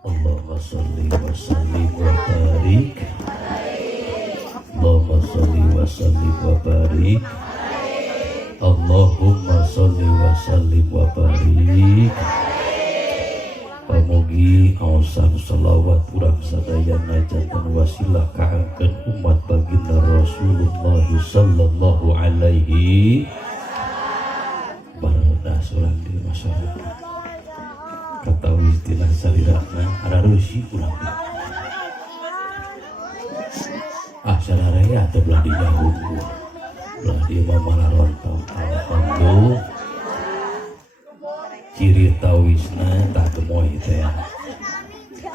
Allahumma salli wa sallim wa barik. Allahumma salli wa sallim wa barik. Allahumma salli wa sallim wa barik. Pamugi ausan salawat urang sadayana janten wasilah kaangkeun umat baginda Rasulullah sallallahu alaihi barada surang di masyarakat katawi istilah salirana ararusi urang sararea teh belah di jauh belah di mamalarontong alhamdulillah ciri tawisna tak gemoy teh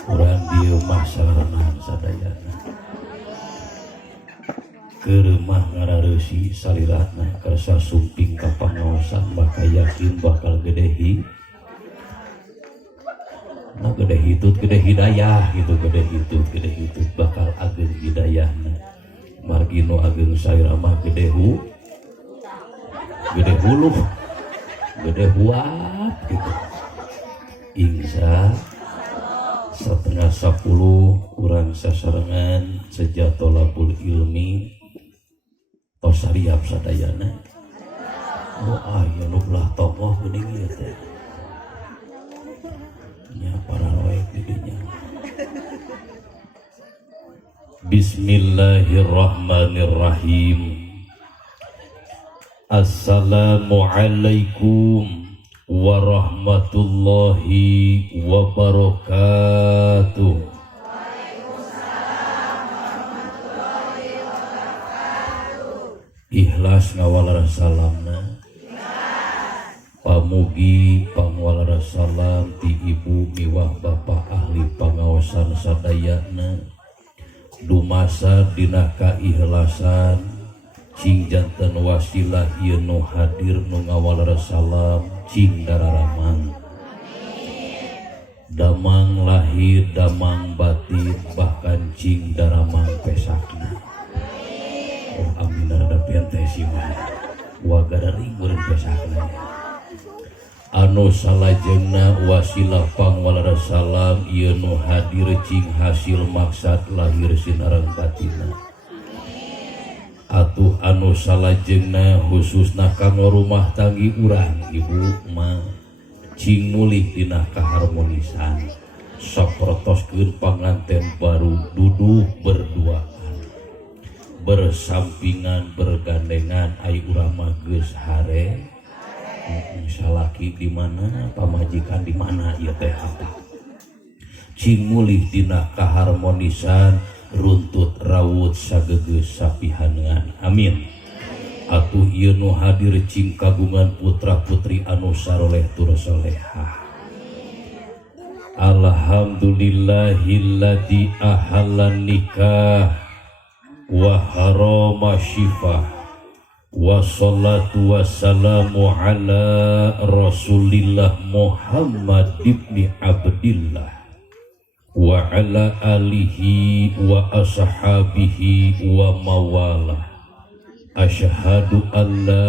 urang dieu mah saranahan sadayana keureuh ngarareusi salirahna karsa sumping ka pangaosan maka yakin bakal gedehi na gede hitut gede hidayah gitu gede hitut bakal ageung hidayahna margino ageung sairah mah gede huluh gede huat gitu insya setengah 10 kurang sasarengan sejatolabul ilmi tos sariap sadayana aya nu belah tokoh geuning ieu teh nya para roek didinya. Bismillahirrahmanirrahim. Assalamualaikum warahmatullahi wabarakatuh. Ikhlas ngawalara salamna. Pamugi pangwalara salam ti ibu miwah bapak ahli pangaosan sadayana dumasa dina kaikhlasan cing janten wasilah ieu nu hadir nu ngawalara salam cing dararamang damang lahir damang batin bahkan cing daramang pesakna amin daradapian teh simah wagadaring urang pesakna anu salajengna wasilah pangwalara salam ieu nu hadir cing hasil maksad lahir sinareng batina atuh anu salajengna khususna kanggo rumah tanggi urang ibu mah cing mulih dina kaharmonisan sok protoskeun panganten baru duduk berduaan bersampingan bergandengan ai urang mah geus hare salaki di mana pamajikan di mana ieu teh hata cing mulih dina kaharmonisan runtut rawut sagegeus sapihanean amin atuh ieu nu hadir cing kagungan putra putri anu saroleh tur solehah alhamdulillahilladzi ahallan nikah wa harama syifah wassalatu wassalamu ala rasulillah Muhammad ibni Abdillah wa ala alihi wa ashabihi wa mawalah asyhadu an la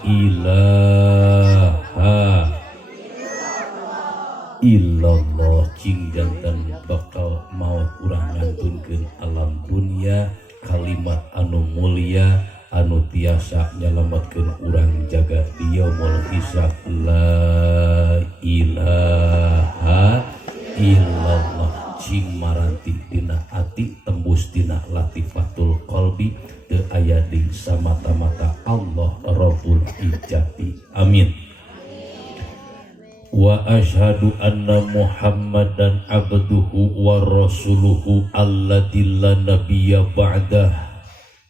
ilaha illallah cing janten bakal maot urang ngantunkeun alam dunia kalimat anu mulia anu tiasa nyalametkeun urang jagat di yaumul hisab la ilaha illallah cing maranti dina ati tembus dina latifatul qalbi teu aya di samata-mata Allah Rabbul Ijati amin wa asyhadu anna Muhammadan abduhu wa rasuluhu alladzi la nabiyya ba'dah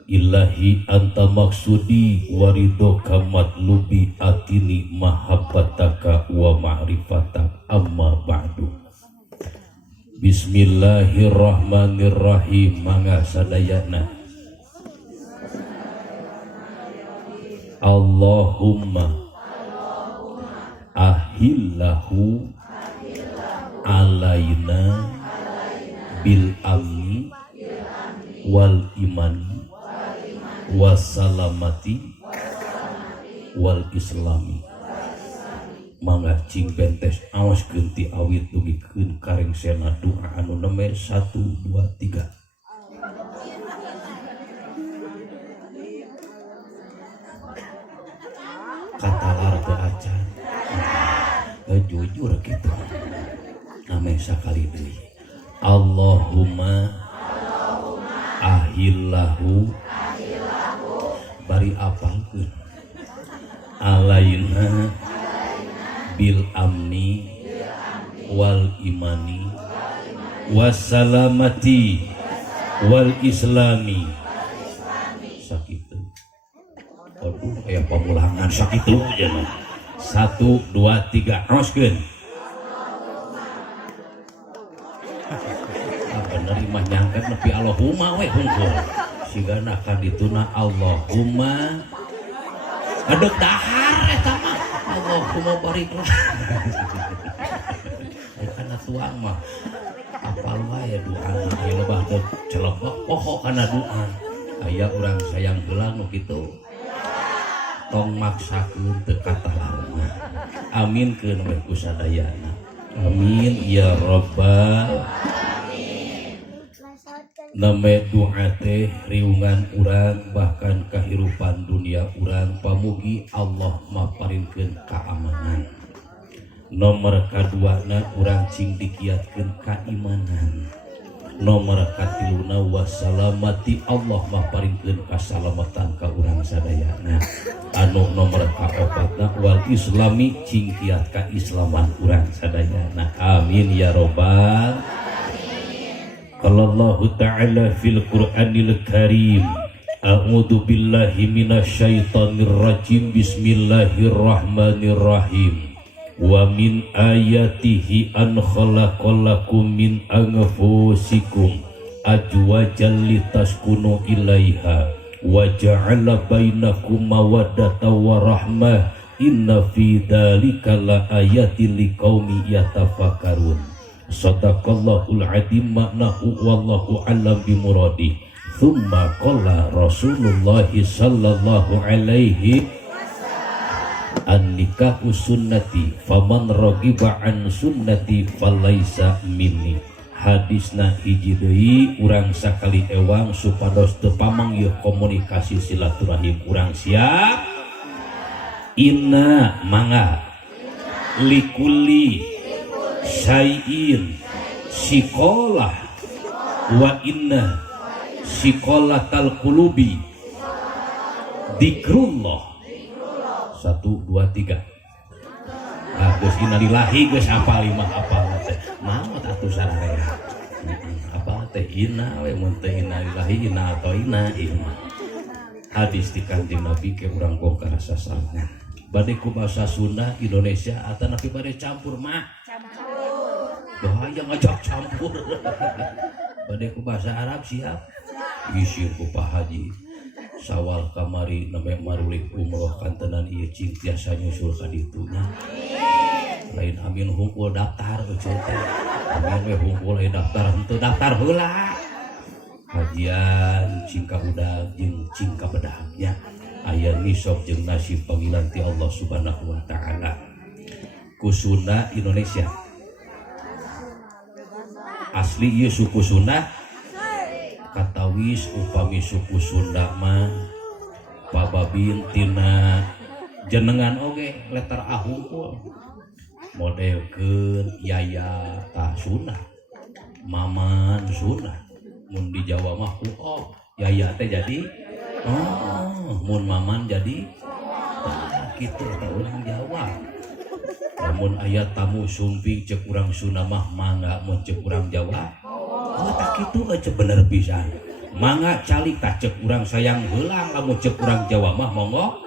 ilahi anta maksudi warido kamatlubi atini mahabbataka wa ma'rifatak amma ba'du. Bismillahirrahmanirrahim. Mangga sadayana Allahumma ahillahu alaina bil amni wal imani wassalamati wal islami mangga cing bentes awas genti awit dugikeun kareng sena doa anu nomor 1 2 3 katalar teu acan jujur gitu ame sakali deui Allahumma ahillahu bari apangkeun alaina bil amni wal imani wassalamati wal islami sakitu. Aduh aya pamulangan sakitu aja mah 1 2 3 roskeun bener imah nyangket nepi Allahumma we hungkul sigana ka dituna Allahumma adek dahar eta mah Allahumma bariklah kana tuang mah apal wae doa aya lebah teu celok poho kana doa aya urang sayang heula nu kitu tong maksakeun teu katalarna aminkeun we ku sadayana amin ya rabbal name doa teh riungan urang bahkan kahirupan dunia urang pamugi Allah maparinkeun keamanan. Nomor kaduana urang cing dikiatkeun kaimanan. Nomor katiluna wassalamati Allah maparinkeun kasalamatan ka urang sadayana. Anu nomor kaopatna wal islami cing kiat kaislaman urang sadayana. Amin ya robbal. Allah Ta'ala fil Qur'anil Karim a'udzu billahi minasyaitonir rajim bismillahirrahmanirrahim wa min ayatihi an khalaqalakum min anfusikum azwajan litaskunu ilaiha wa ja'ala bainakum mawaddatan wa rahmah inna fi dzalika la ayatin liqaumin yatafakkarun. Sadaqallahul adzim maknahu wallahu alam bimuradi. Thumma qala Rasulullah sallallahu alaihi an-nikahu sunnati faman raghiba an sunnati falaisa minni. Hadisna hiji deui urang sakali ewang supados teu pamanggih komunikasi silaturahim urang siap. Inna mangga likulli syai'in sikolah wa inna sikolatal qulubi dzikrullah 1 2 3 geus innalillahi geus apal imah apal teh naon atuh sararea apal teh inna we mun teh innalillahi inna atau inna imah hadis ti Kanjeng Nabi ke urang bongkar sasalna bade ku bahasa Sunda Indonesia atau nabi bade campur mah bahaya ngajak campur bade ku bahasa Arab siap isir ku Pak Haji sawal kamari name marulik umroh kantenan ieu cing tiasa nyusul ka ditunya lain amin hungkul daftar euceun teh amin we hungkul daftar henteu daftar heula kajian cing ka udag jeung cing ka bedagnya aya nisab jeung nasib panggilan ti Allah Subhanahu wa taala ku Sunda Indonesia asli ieu suku Sunda katawis upami suku Sunda mah pababin tina jenengan oge letter A hungkul modelkeun yaya tah Sunda maman Sunda mun di Jawa mah oh yaya teh jadi mun maman jadi kitu eta urang Jawa. Lamun aya tamu sumping cek urang Sunda mah mangga mun cek urang Jawa. Tak kitu aja bener pisan. Mangga calik tak cek urang sayang heulang lamun cek urang Jawa mah monggo.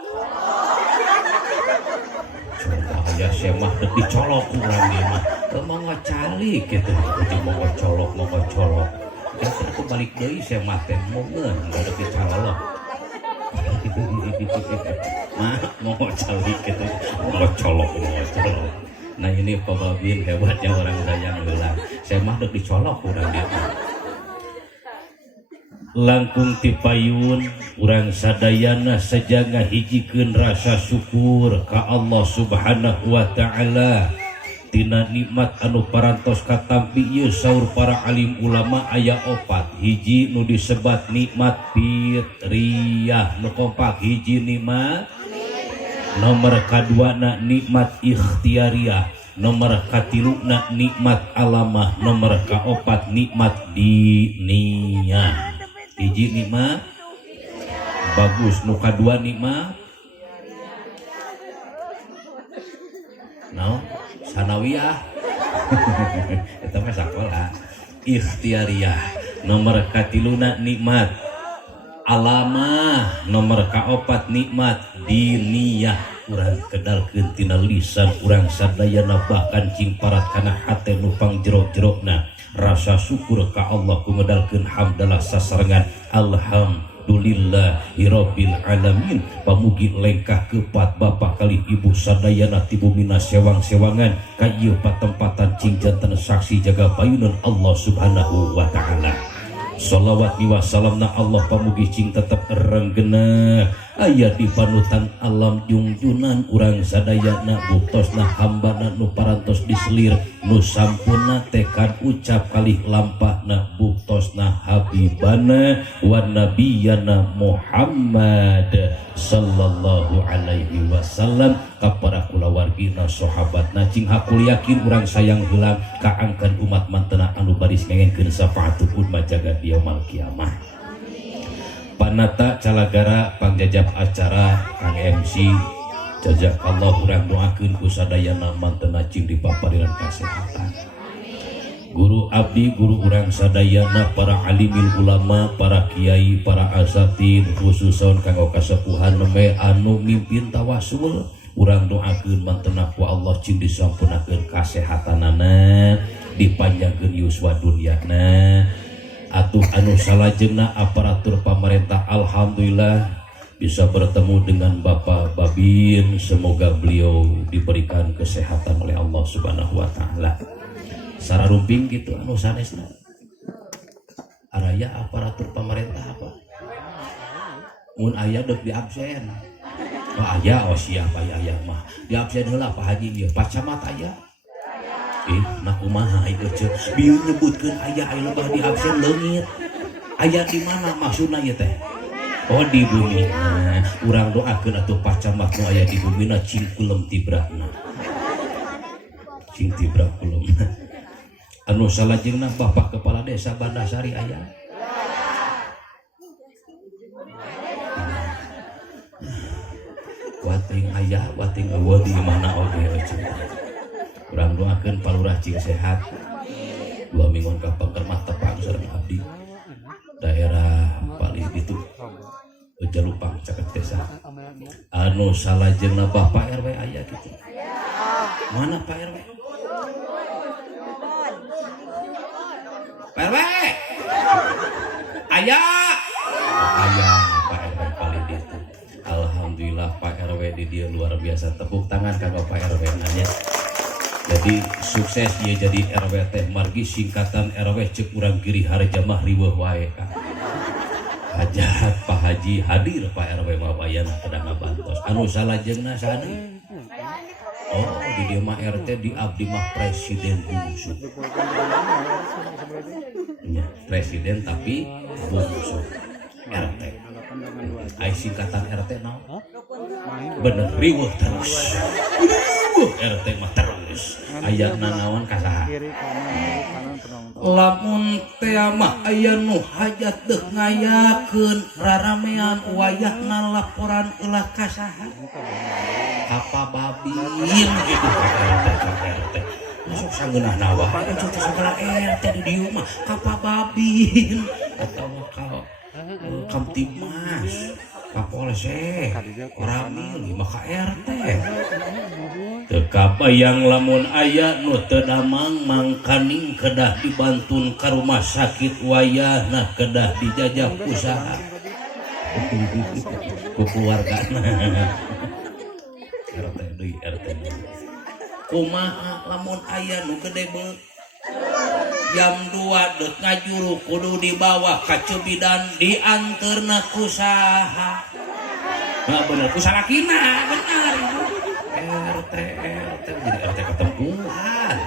Coba aya semah teu dicolok urang ieu mah. Mangga calik kitu jeung monggo colok. Eta teh balik deui semah teh mogeun da dicolok. Mau calik gitu mau colok. Nah ini pababin hebatnya orang sayang heula saya mah dek dicolok urang dia langkung tipayun urang sadayana sajaga hijikeun rasa syukur ka Allah Subhanahu wa taala tina nikmat anu parantos katampi ieu saur para alim ulama aya opat. Hiji nu disebat nikmat fitriyah nu kompak, hiji nikmat nomor kaduana nikmat ikhtiariyah, nomor katiluna nikmat alamah, nomor kaopat nikmat diniyah. Hiji nikmat bagus, nu kadua nikmat no sanawiyah eta mah sakola ikhtiariyah, nomor katiluna nikmat alamah, nomor kaopat nikmat diniyah. Urang kedalkeun tina lisan urang sadayana bahkan cing parat kana hate nu pangjero-jerona rasa syukur ka Allah kumedalkeun hamdalah sasarengan alhamdulillahirabbil alamin. Pamugi lengkah kepat bapak kali ibu sadayana ti bumina sewang-sewangan ka ieu patempatan cing janten saksi jaga payunan Allah Subhanahu wa taala. Shalawat wa salamna Allah pamugi cing tetep renggena aya di panutan alam junjunan urang sadayana buktosna hambana nu parantos diselir nu sampurna tekad ucap kalih lampahna buktosna habibana wa nabiyana Muhammad sallallahu alaihi wasallam ka para kulawargina sahabatna cing hakul yakin urang sayang heula kaangkan umat mantena anu baris ngengeunkeun syafaatul ummah jagat yaumul kiamah. Panata calagara pangjajab acara Kang MC jazakallah urang doakeun ku sadayana mantena cing dipapariran kasehatan. Guru abdi guru urang sadayana para alimil ulama, para kiai, para asatid khususon kanggo kasepuhan meme anu mimpin tawasul urang doakeun mantena ku Allah cing disampunakeun kasehatanana, dipanjangkeun yuswa dunyana. Atuh anu salajengna aparatur pamarentah alhamdulillah bisa bertemu dengan Bapak Babin, semoga beliau diberikan kesehatan oleh Allah Subhanahu wa taala. Sararumping gitu anu sanesna. Araya aparatur pemerintah apa? Mun aya deuk di absen. Oh aya siapa aya mah. Di absen heula Pak Haji ieu pacamat aya. Nah kumaha itu ceu bieu nyebutkeun aya lebah di absen leungit. Aya di mana maksudna ieu teh? Oh di bumi. Urang doakeun atuh pacamat nu aya di bumina cing kulem tibrakna. Cing tibrak kulem. Anu salajengna Bapak Kepala Desa Bandasari aya. Wating aya, wating eueuh di mana oge cenah. Urang doakeun palurah cing sehat. 2 mingguan ka pangkermah tepang sareng abdi. Daerah Palih ditu. Jalupang caket desa. Anu salajengna Bapak RW aya kitu. Mana Pak RW? Pak RW. Aya. Aya Pak RW Palih ditu. Alhamdulillah Pak RW di dia luar biasa. Tepuk tangan kanggo Pak RW nanya. Jadi sukses ia jadi RW teh margi singkatan RW cek urang kiri harjamah riweuh wae ka. Hajat Pak Haji hadir Pak RW mah bayana kedah ngabantos. Anu salajengna sadeu. Oh di dieu mah RT di abdi mah presiden bungsu. Ya, presiden tapi bungsu. RT. Ai singkatan RT naon? Bener riweuh terus. RT mah terus aya nanaon kasaha lamun teh mah aya nu hajat deuk ngayakeun raramean wayahna laporan ulah kasaha apa babin gitu RT masuk sangeunah nawa itu segala RT di dieu mah kapa babin atau kamtibmas kapolsek ramil maka RT tekabayang lamun aya nu teu damang mangkaning kedah dibantun ka rumah sakit wayahna kedah dijajah usaha ku keluargana RT deui RT kumaha lamun aya nu gede beut jam 2 dek ngajuru kudu dibawa ka Cebidan dianterna ku saha. Nah bener ku salakina bener. RT jadi RT ketempuhan.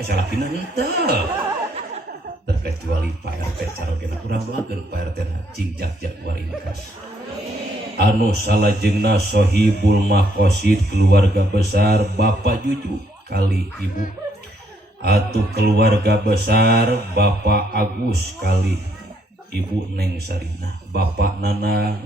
Salakina henteu. Terkecuali Pak RT carogena urang doakeun Pak RT cing jak-jak waringkas. Anu salajengna sohibul makosid keluarga besar Bapak Juju kali Ibu atuh keluarga besar Bapak Agus kali Ibu Neng Sarina, Bapak Nana,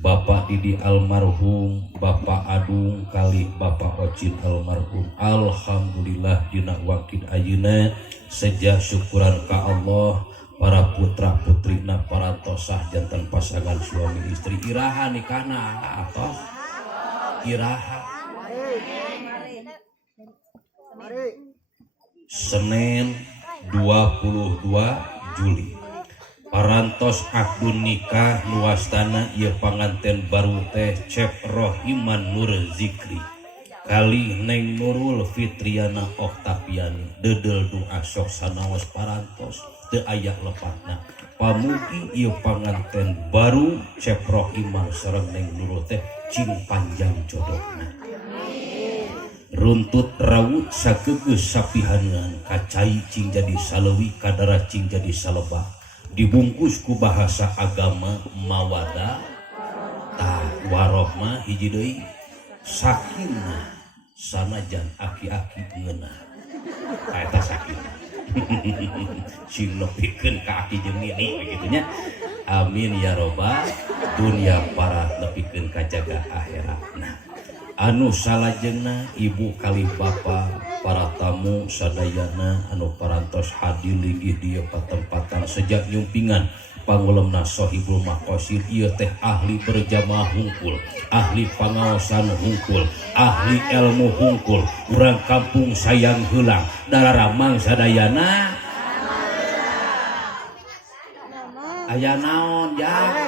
Bapak Didi almarhum, Bapak Adung kali Bapak Ocin almarhum. Alhamdulillah dina wakid ayeuna sejak syukuran ka Allah para putra putrina para tosah jantan pasangan suami istri iraha nikahna atau iraha Senin 22 Juli parantos akdun nikah nuastana ieu panganten baru teh Cep Rohiman Nur Zikri kali Neng Nurul Fitriana Oktaviani dedel doa sok sanaos parantos teu aya lepatna pamugi ieu panganten baru Cep Rohiman sareng Neng Nurul teh cing panjang jodohna runtut rawut sakegeus sapihaneun kacai cing jadi salewi kadara cing jadi salebah dibungkus ku bahasa agama mawadah ta warohmah hiji deui sakinah sanajan aki-aki ngeunah eta sakinah sing nepikeun ka aki jeung nini begitunya amin ya robbal dunya para nepikeun ka jaga akhiratna. Anu salajengna ibu kali bapa para tamu sadayana anu parantos hadir linggih di patempatan sejak nyumpingan pangulemna sohibul makosid ieu teh ahli berjamaah hungkul, ahli pangaosan hungkul, ahli ilmu hungkul, urang kampung sayang heulang dararamang sadayana aya naon ya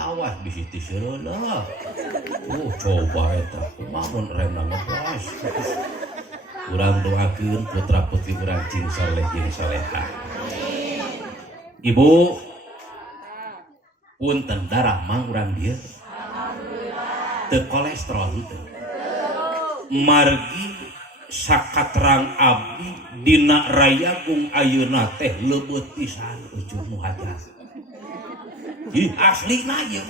awas bisi ti seureuleuh coba eta kumaha rena ngepos urang doakeun putra putri urang cing saleh jeung salehah. Ibu punten darah mang urang dieu teu kolesterol teu margi sakaterang abdi dina rayagung ayeuna teh leubeut pisan ucur nu hajat ih aslina ieu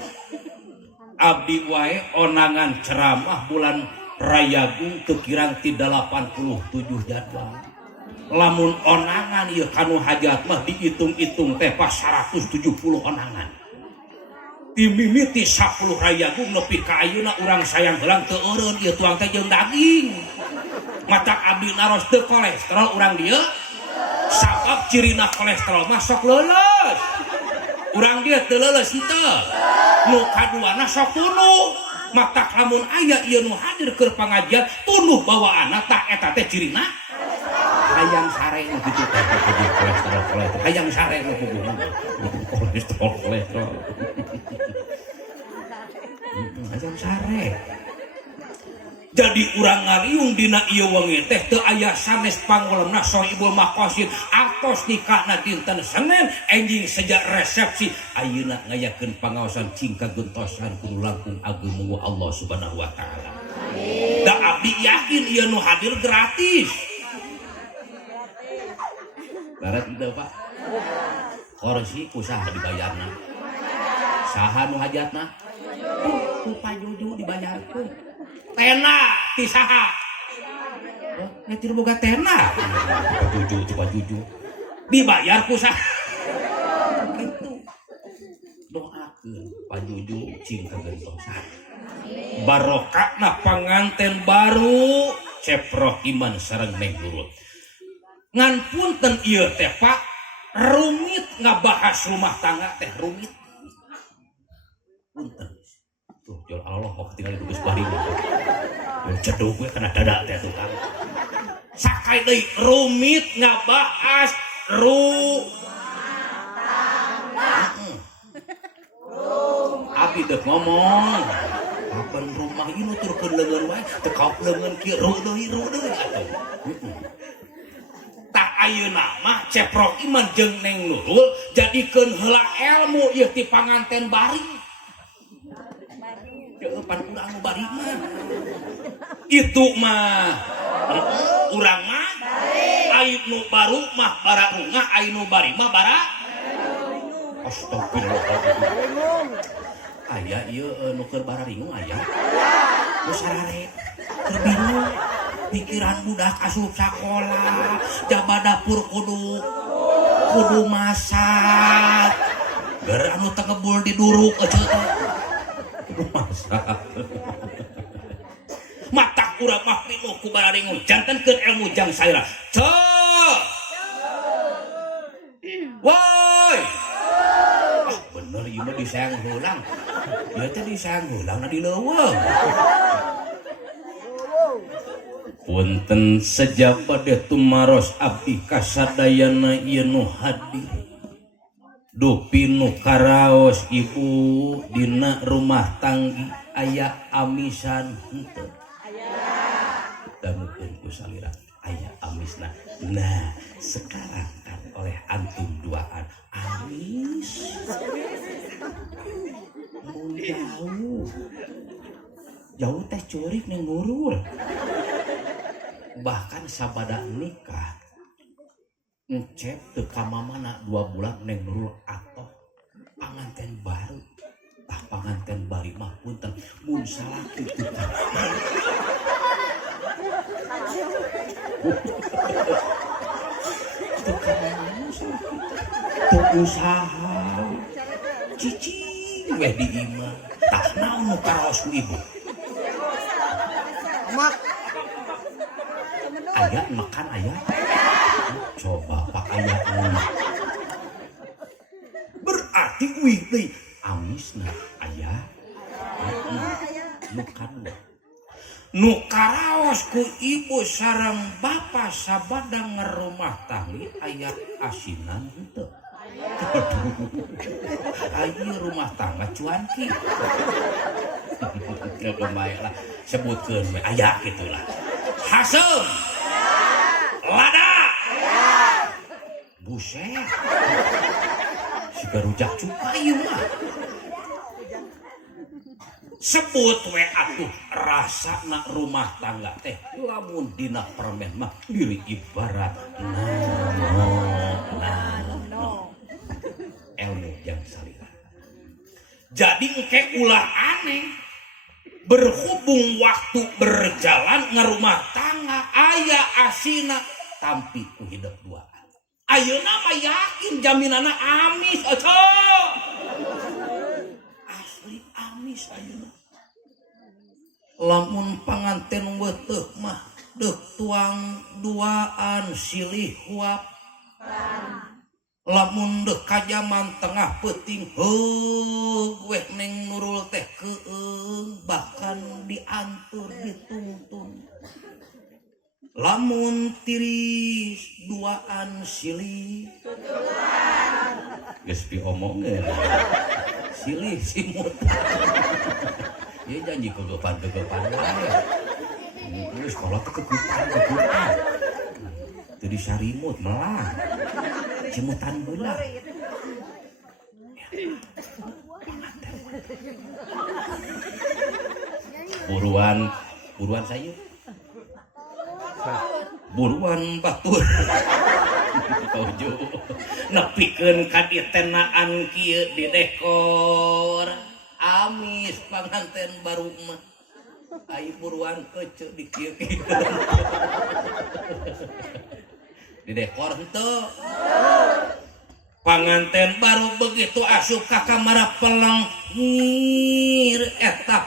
abdi wae onangan ceramah bulan rayagung teu kirang ti 87 jadwal lamun onangan ieu kanu hajat mah diitung-itung teh pas 170 onangan ti mimiti 10 rayagung nepi ka ayeuna urang sayang heulang teu eureun ieu tuang teh jeung daging mata abdi naros teu kolesterol urang dieu sabab cirina kolesterol mah sok leuleus urang dia teu leuleus henteu nu kaduana sok tunuh mata lamun aya ieu nu hadir keur pangajian tunuh bawaanna tah eta teh cirina hayang sare nu kitu teh kolesterol hayang sare nu kolesterol hayang sare. Jadi urang ngariung dina ieu wengi teh teu aya sanes pangulemna sohibul makosid atos nikahna dinten Senin enjing sejak resepsi ayeuna ngayakeun pangaosan cing kagentosan kudu langkung ageng Allah Subhanahu wa taala. Da abdi yakin ieu nu hadir gratis. Barat teu Pak. Korsi usaha dibayarna. Saha nu hajatna? Ku pajuju dibayarkeun. Tena ti saha? Ngetir boga tena. Coba jujur. Dibayar ku saha? Gitu. Doakeun pajuju cing kagentosan. Barokahna panganten baru Cep Rohiman sareng Neng Nurul. Ngan punten ieu teh Pak, rumit ngabahas rumah tangga teh rumit. Punten. Tuh, jol Allah kok tinggal di geus bari. Cedok gue kena dada teh tukang. Sakai deui rumit ngabahas rumah tangga. Abi teu ngomong. kapan rumah ieu nuturkeun leungeun wae teu kaok leungeun kieu ru deui atuh. Tak ayeuna mah ceprok iman jeung Neng Nurul jadikeun heula ilmu ieu ti panganten bari. Teu pan urang nu bari mah. Itu mah urang mah aib nu baru mah bara runga, aib nu bari mah bara astagfirullah. Aya ieu nu keur bara ringung aya. Nu sarare keur bingung. Pikiran budak asup sakola, jaba dapur kudu masak. Ger anu teu ngebul diduruk aja teh. Kudu masak. Matak urang mah pinuh ku bara ringung, jantenkeun ilmu jang saira. Woi. Bener ieu mah disayang heulang. Ieu teh disayang heulang na dileuweung. Punten sejaba deh tumaros abdi kasadayana ieu nu hadir. Dupi nu karaos ibu dina rumah tanggi aya amisan henteu. Damukeun ku salira aya amisna. Nah, sekarang kan oleh antum duaan amis. Mun jauh teh curik Neng Nurul. Bahkan sabada nikah ngecep teu ka mamana 2 bulan Neng Nurul atoh panganten baru. Tah panganten bari mah punten mun salaki teu teu usaha cicing weh di imah. Tah naon nu karaos ku ibu? Mak aya makan aya. Coba pak aya berarti wih deui amisna aya. Nu karaos ku ibu sareng bapa sabada ngerumah tanggi aya asinan henteu. Ayo rumah tangga cuanki. Lumayan lah sebutkeun we aya gitulah. Haseum. Lada. Buset. Siga rujak cuka ieu mah. Sebut we atuh rasana rumah tangga teh lamun dina permen mah diri ibarat ilmu yang salira. Jadi engke ulah aneh berhubung waktu berjalan ngerumah tangga aya asina tampi ku hidup duaan. Ayeuna mah yakin jaminana amis aja. Asli amis ayeuna. Lamun panganten weuteuh mah deuk tuang duaan silih huap. Lamun deuk ka jaman tengah peuting weh Neng Nurul teh keung bahkan diantur dituntun. Lamun tiris duaan silih geus piomongkeun silih simut. Ieu janji kegepan-kegepan wae. Geus sekolah teh kegepan. Teu disarimut melang. Cimutan beula. Buruan saya. Buruan batur. Tuju. Nepikeun ka ditenaan kieu di dekor. Amis panganten baru mah. Ai buruan kece di kieu. Di dekor henteu. Panganten baru begitu asup ka kamar pelengir eta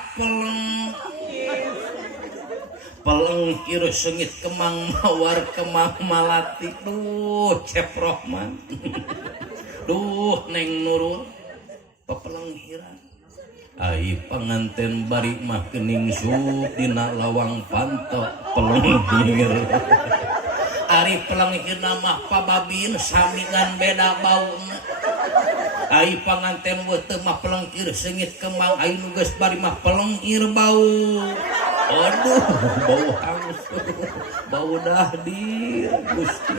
pelengir sengit kemang mawar kemang malati. Duh ceprohman. Duh Neng Nurul pepelenghiran. Ai panganten bari mah kening sup dina lawang panto pelengir. Ari pelengirna mah pababin samingan beda bauna. ai panganten teu mah pelengkir sengit kembang ai nu geus bari mah pelengkir bau. Aduh, bau hangus. Bau dahdir Gusti.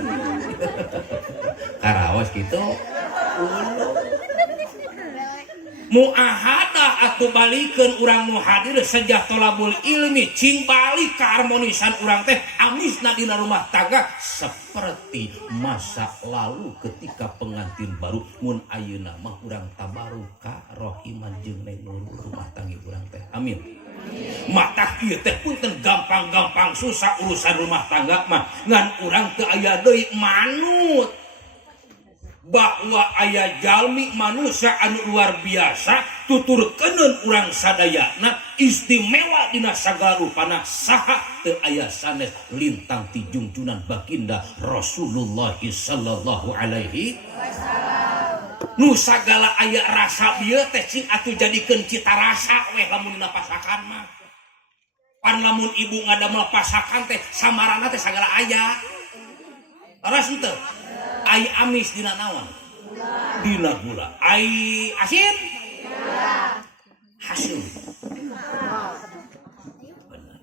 Karaos kitu. Muahada atuh balikeun urang nu hadir sejak tolabul ilmi cing balik keharmonisan urang teh amisna dina rumah tangga seperti masa lalu ketika pengantin baru mun ayeuna mah urang tabaruka rohiman jeung neng rumah tangga urang teh amin. Mata ieu teh punten gampang-gampang susah urusan rumah tangga mah ngan urang teu aya deui manut bahwa aya jalmi manusia anu luar biasa tuturkeun urang sadayana istimewa dina sagala rupana saha teu aya sanes lintang ti junjunan baginda Rasulullah sallallahu alaihi wasallam. Nu sagala aya rasa bieu teh cing atuh jadikeun cita rasa we lamun dina pasakan mah. Pan lamun ibu ngadamel pasakan teh samarana teh sagala aya. Aras henteu? Ai amis dina naon? Dina gula. Ai asin? Hasil. Benar.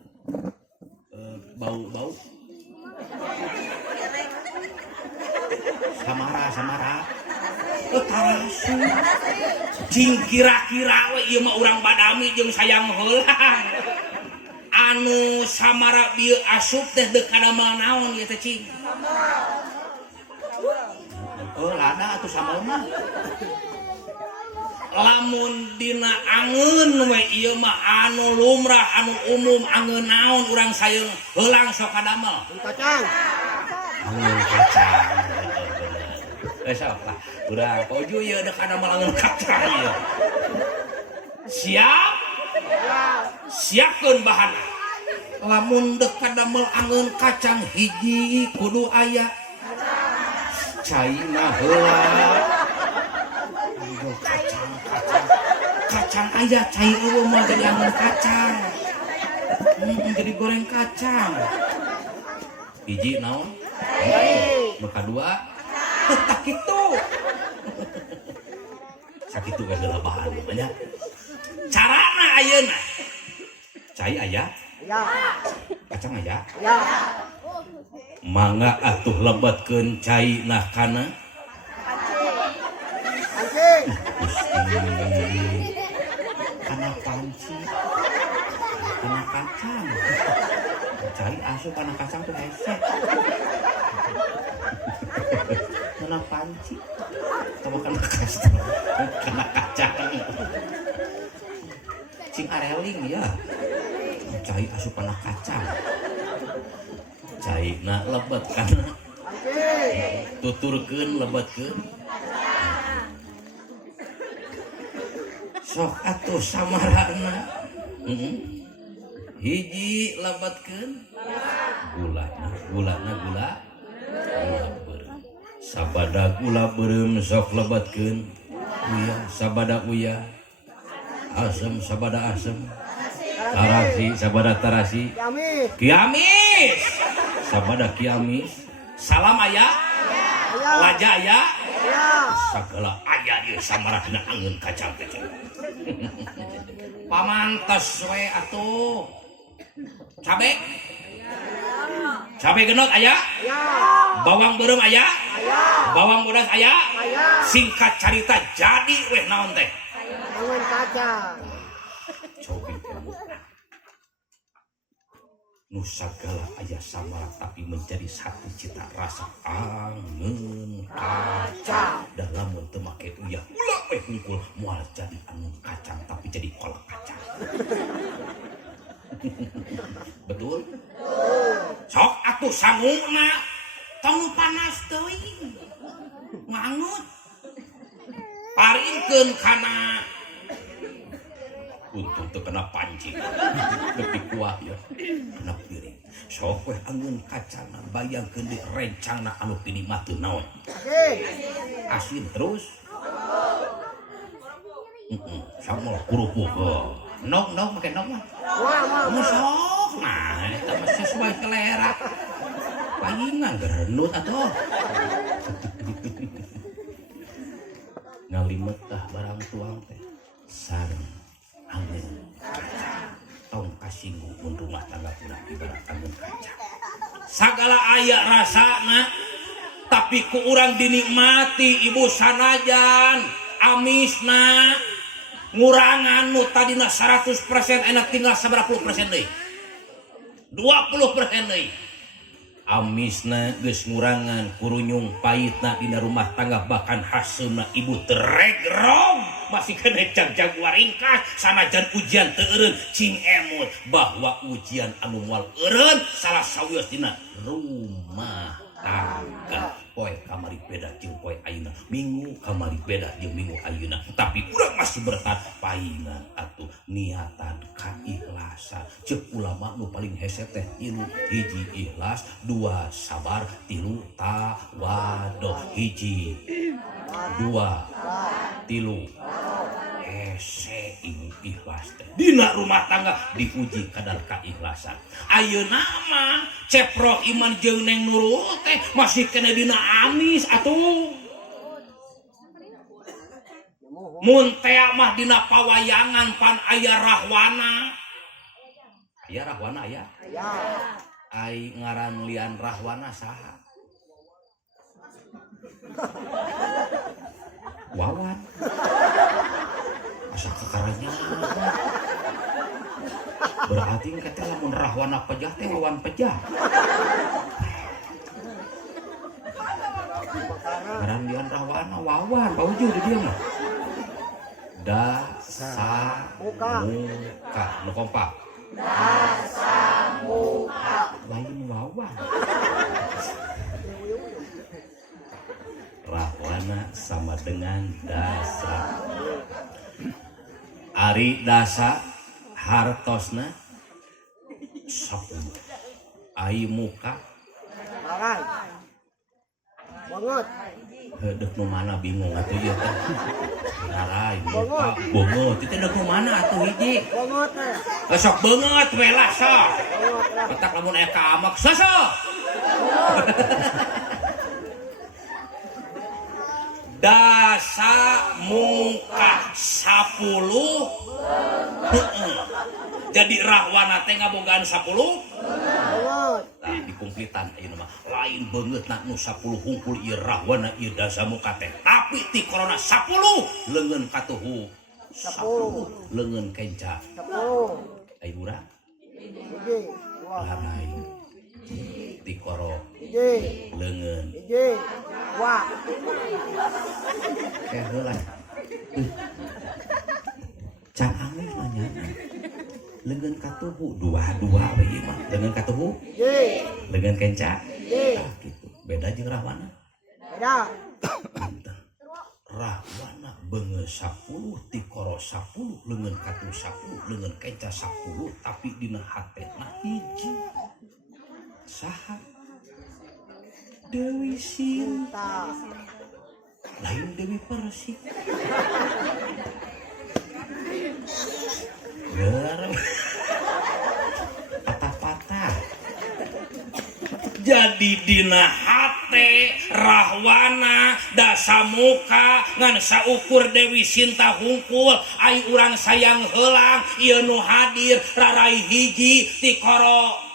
Bau. Samara. Tarasu. Cing kira-kira we ieu mah urang badami jeung sayang heulang. Anu samara bieu asup teh deuk kadamel naon ieu teh cing? Oh lada atuh sambal mah. Lamun dina angeun we ieu mah anu lumrah anu umum angeun naon urang sayeung heulang sok kadamel? Kacang. Angeun kacang. Sok lah. Urang poju ieu deuk kadamel angeun kacang ieu. Siap? Siapkeun bahanna. Lamun deuk kadamel angeun kacang hiji kudu aya caina heula. Kacang aya cai eueuh mah jadi angeun kacang. Jadi goreng kacang. Hiji naon? Nu kadua tak kitu. Sakitu kan heula bahan nya. Carana ayeuna. Cai aya? Ya. Kacang aya? Ya. Mangga atuh lebatkeun cai nah kana kana panci kana kacang cai asup kana kacang tuh hese kana panci sama kana kacang kana kacang cing areling ya cai asup kana kacang caina lebat kana tuturkeun lebatkeun sok atuh samarana hiji lebatkeun gula beureum sabada gula beureum sok lebatkeun uyah sabada uyah asem sabada asem tarasi sabada tarasi kiamis sabada kiamis salam aya laja aya sagala aya ieu samarah dina angeun kacang teh pamantes we atuh cabe genot aya bawang beureum aya bawang bodas aya singkat carita jadi weh naon teh angeun kacang cobi nu sagala aya samara tapi menjadi satu cita rasa angeun kacang dalam teu make uyah ulah we hungkul moal jadi angeun kacang tapi jadi kolak kacang. Betul? Sok atuh sangungna tong panas teuing ngangut paringkeun kana untung teu kena pancing tapi kuah ya kena piring sok weh angeun kacangna bayangkeun di rencangna anu pinimah teu naon asin terus samol kurupuk nok make nok mah sok nah eta mah sesuai selera palingan gerenut atuh ngali ngalimet tah barang tuang teh sareng angin tong kasinggung rumah tangga puna ibarat angin kaca sagala aya rasana tapi ku urang dinikmati ibu sanajan amisna ngurangan nu tadina 100% enak tinggal saberapa persen deui 20% deui amisna geus ngurangan kurunyung pahitna dina rumah tangga bahkan hasilna ibu teregrong masih kena jag-jag waringkas sanajan ujian teu eureun cing emut bahwa ujian anu moal eureun salah sawios dina rumah tangga poe kamari beda jeung poe ayeuna minggu kamari beda jeung minggu ayeuna tapi urang masih bertahan paingan atuh niatan kaikhlasan ceuk ulama nu paling hese teh 3 hiji ikhlas 2 sabar 3 tawadhu hiji 2 3 hese ibu ikhlas teh dina rumah tangga diuji kadar keikhlasan ayeuna mah ceproh iman jeung Neng Nurul teh masih kena dina amis atuh mun teh mah dina pawayangan pan aya rahwana aya ai ngaran lian rahwana saha Wawan asa kekaranya berarti kata lamun rahwana pejah teh Wawan pejah ngaran lian rahwana Wawan pauju di dia mah dasa muka nu kompak dasa muka lain Wawan rahwana sama dengan dasa ari dasa hartosna 10 ai muka larai banget deuk nu mana bingung atuh ieu teh larai muka banget itu deuk nu mana atuh hiji banget teh sok banget we lah sok petak lamun aya kaamak sosok dasa muka 10 jadi rahwana teh ngabogaan 10 nah dikumplitan ieu mah lain beungeut na nu 10 hungkul ieu rahwana ieu dasa muka teh tapi ti corona 10 leungeun katuhu 10 leungeun kenca 10 ai urang lain ti koro leungeun wah kayak heula can angin nanya leungeun katuhu 2 we ieu mah leungeun katuhu leungeun kenca nah kitu beda jeung rahwana beda rahwana beungeut 10 ti koro 10 leungeun katuhu 10 leungeun kenca 10 tapi dina hatena hiji saha Dewi Sinta lain Dewi Persik patah-patah jadi dina hate rahwana dasa muka ngan saukur Dewi Sinta hungkul ai urang sayang heulang ieu nu hadir rarai hiji ti koro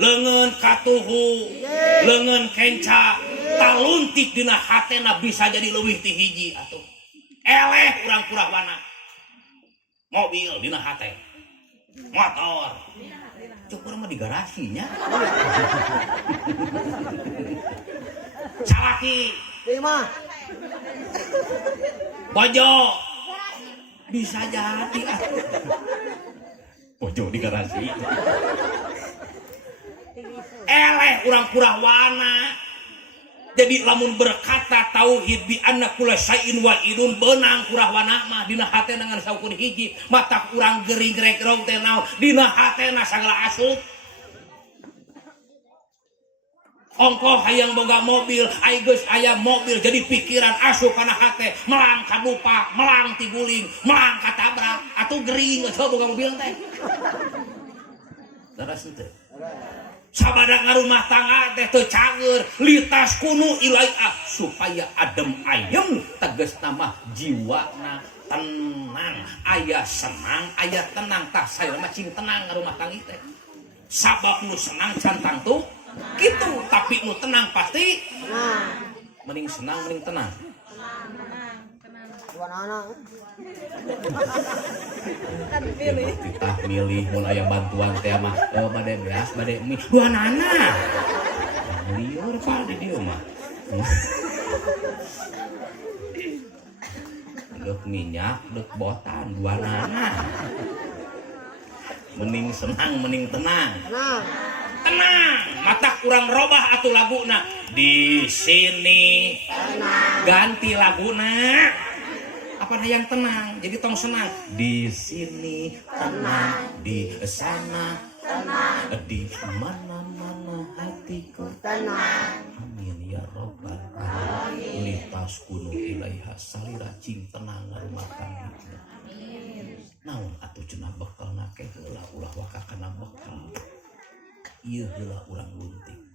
leungeun katuhu leungeun kenca taluntik dina hatena bisa jadi leuwih ti hiji atuh eleh urang kurahwana mobil dina hate motor cukur mah di garasinya salaki mah bojo bisa jadi bojo di garasi eleh urang kurahwana jadi lamun berkata tauhid bi anna kula syai'in wa'idun beunang kurahwana mah dina hatena ngan saukur hiji mata urang gering regrong teh naon dina hatena sagala asut ongkoh hayang boga mobil ai geus aya mobil jadi pikiran asup kana hate melang kadupa melang ti guling melang katabrak atuh gering geus boga mobil teh daras teh sabada ngarumah tangga teh teu cager litas kunu ilaiah supaya adem ayem tegas nama jiwana tenang aya senang aya tenang tah saya mah cing tenang ngarumah tangga teh sabab nu senang cantang tuh gitu tapi nu tenang pasti mending senang mending tenang kita milih mulai bantuan teh mah bade beas bade mie dua nana liur pak di dia mah dek minyak dek botan dua nana mending senang mending tenang tenang mata kurang robah atuh laguna di sini ganti laguna apa yang tenang jadi tong senang di sini tenang di sana tenang di mana-mana hatiku tenang amin ya robbal alamin litas kunu ilaiha salira cing tenang rumah tangga amin naon atuh cenah bekal nake heula ulah waka kana bekal ieu heula urang lunting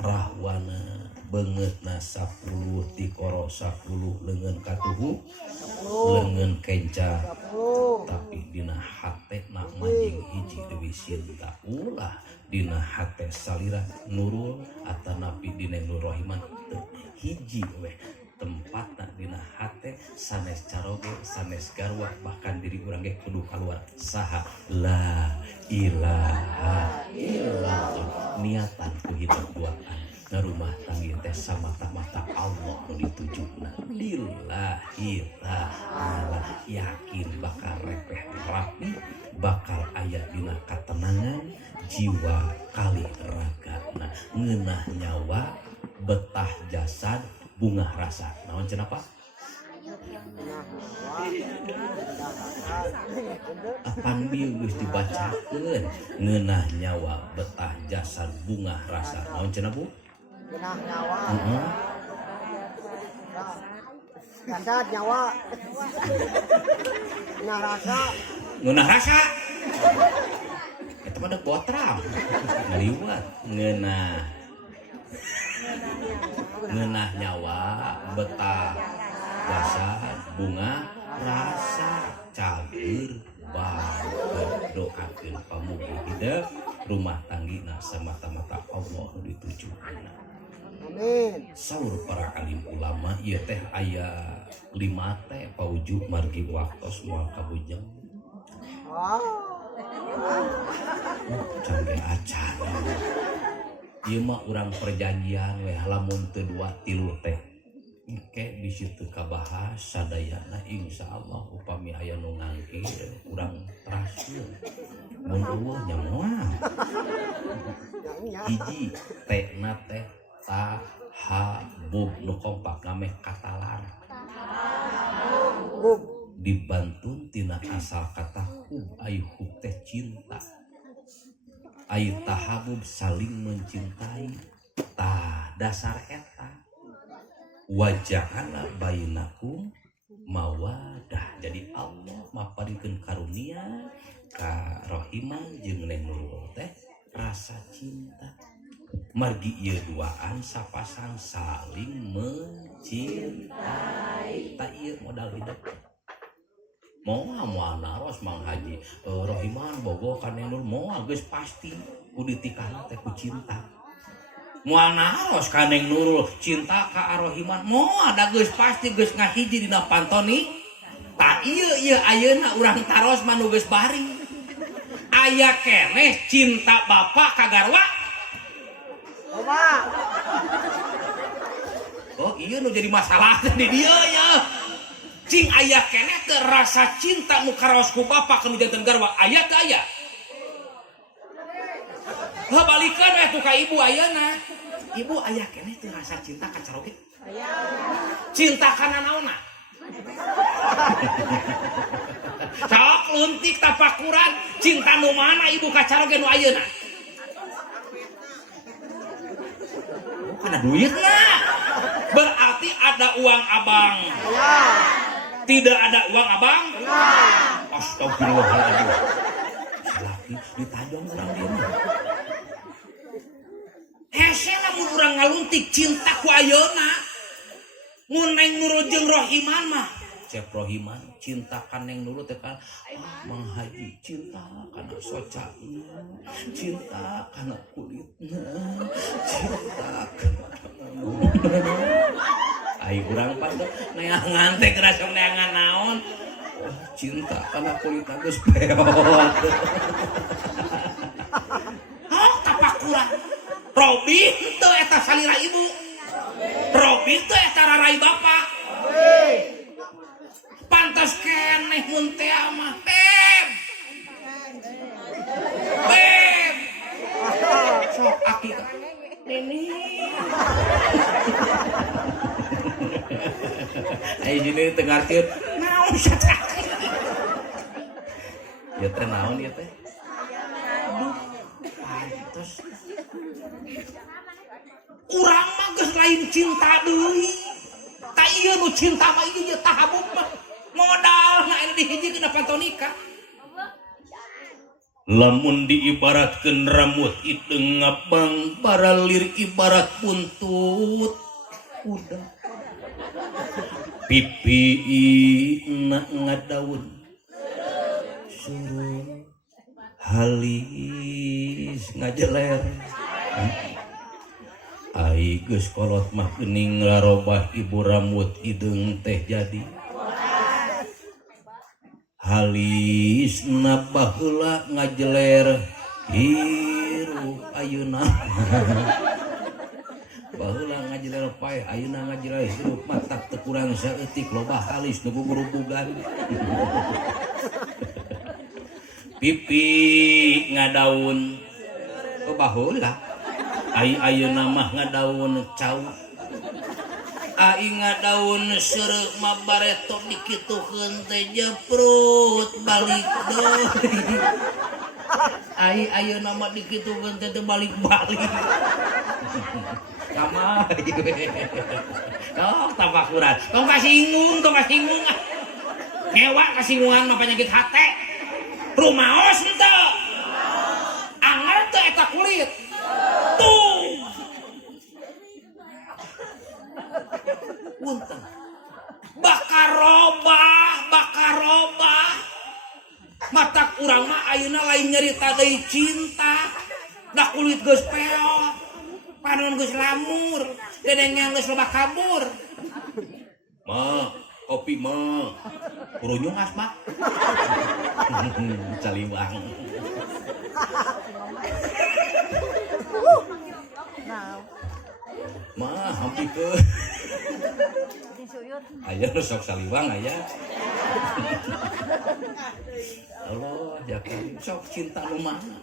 rahwana beungeutna 10 ti koro 10 leungeun katuhu leungeun kenca tapi dina hatena manjing hiji deui sinta ulah dina hate salira nurul atanapi dina nur rahiman hiji we tempatna dina hate sanes caroge sanes garwa bahkan diri urang ge kudu kaluar saha la ilaha illallah niatan ku hidup duaan rumah tangga teh samata-mata Allah nu ditujuna lillahi ta'ala yakin bakal repeh rapi bakal aya dina katenangan jiwa kali ragana ngeunah nyawa betah jasad bunga rasa naon cenah Pak apan bieu geus dibacakeun ngeunah nyawa betah jasad bunga rasa naon cenah Bu ngeunah nyawa jasad nyawa ngeunah rasa eta mah deuk botram ngaliwat ngeunah nyawa betah jasad bunga rasa cager doakeun pamugi hidup rumah tanggina samata-mata Allah nu ditujukeun amin saur para alim ulama ieu teh aya 5 teh pauju margi waktos moal kabujeng canggih acan ieu mah urang perjanjian we lamun teu 2 3 teh engke bisi teu kabahas sadayana insyaallah upami aya nu ngangke urang trasieun mun eueuh nya moal hiji tehna teh tahabub nu kompak ngameh katalar dibantun tina asal kata hub ai hub teh cinta ai tahabub saling mencintai tah dasar eta wajahana bainakum mawadah jadi Allah maparikeun karunia ka Rohimah jeung Neng Nurul teh rasa cinta margi ieu duaan sapasang saling mencintai ta ieu modal hidup moal naros Mang Haji Rohiman bogoh ka Neng Nurul moal geus pasti kudu tikana teh ku cinta moal naros ka Neng Nurul cinta ka Rohiman moal da geus pasti geus ngahiji dina pantoni ta ieu ayeuna urang taros mah nu geus bari aya keneh cinta bapak ka garwa oh iya nu jadi masalah di dia ya cing aya keneh teu rasa cinta nu karaos ku bapak ka nu janten garwa aya teu aya balikeun we tu ka ibu ayeuna ibu aya keneh teu rasa cinta ka caroge aya cinta kana naonna sok leuntik tapakuran cinta nu mana ibu ka caroge nu ayeuna kana duitna berarti ada uang abang tidak ada uang abang astagfirullahaladzim laki ditajong orang dia hese lamun urang ngaluntik cinta ku ayeuna mun Neng Nurul jeung Rohiman mah cek Rohiman cinta ka Neng Nurul teh kan Mang Haji cinta kana socana cinta kana kulitna cinta kana ai urang pantes neangan teh kerasa neangan naon cinta kana kulitna geus peot tapakuran Robi teu eta salira ibu Robi teu eta rarai bapak pantas keneh mun teh mah beb sok aki ini ai sini teu ngartieun naon sata ya teh naon ya teh aduh pantes urang mah geus lain cinta deui ta ieu nu cinta mah ieu tah habuk mah modal na anu dihijikeun pantonika lamun diibaratkeun rambut itu ngabang baralir ibarat buntut udah pipi na ngadaun suruh halis ngajeler ai geus kolot mah geuning larobah ibu rambut ideung teh jadi halis na baheula ngajeler hirup ayeuna baheula ngajeler pae ayeuna ngajeler hirup matak teu kurang saeutik loba halis nu gugurubugan pipi ngadaun ke baheula ai ayeuna mah ngadaun cau ai ngadaun seureuk mah bareto dikitukeun teh jeprut balik deui ai ayeuna mah dikitukeun teh balik-balik sama kok tapakuran tong kasinggung ngewa kasinggungan mah penyakit hate rumaos henteu anger teh eta kulit tuh punten bakarobah matak urang mah ayeuna lain nyarita deui cinta da kulit geus peot panon geus lamur dedengnya geus loba kabur mah kopi mah kurunyung asma caliwang mah hampir ke aya sok saliwang aya Allah jakeun sok cinta nu mana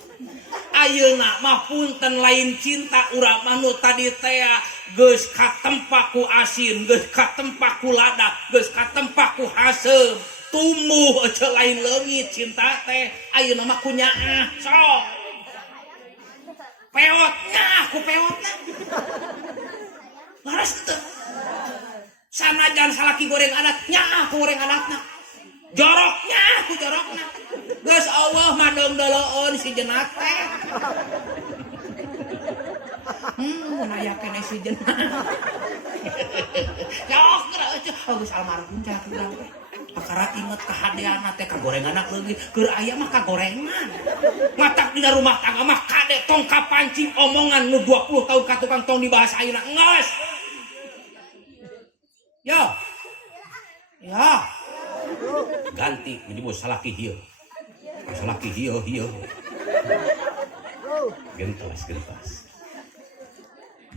ayeuna mah punten lain cinta urang mah nu tadi teh geus katempa ku asin geus katempa ku lada geus katempa ku haseum tumbuh aja lain leungit cinta teh ayeuna mah ku nyaah sok peotnya aku peotna laras teu sanajan salaki goreng adat nyaah ku goreng adatna joroknya aku jorokna geus Allah madeng doloon si jenat teh mun aya keneh si jenat jauh geus almarhum cak urang teh perkara inget kahadeana teh kagorenganna leungit keur aya mah kagorengan matak dina rumah tangga mah kade tong kapancing omongan nu 20 tahun ka tukang tong dibahas ayeuna geus yo ganti menyebut salaki hieu gentos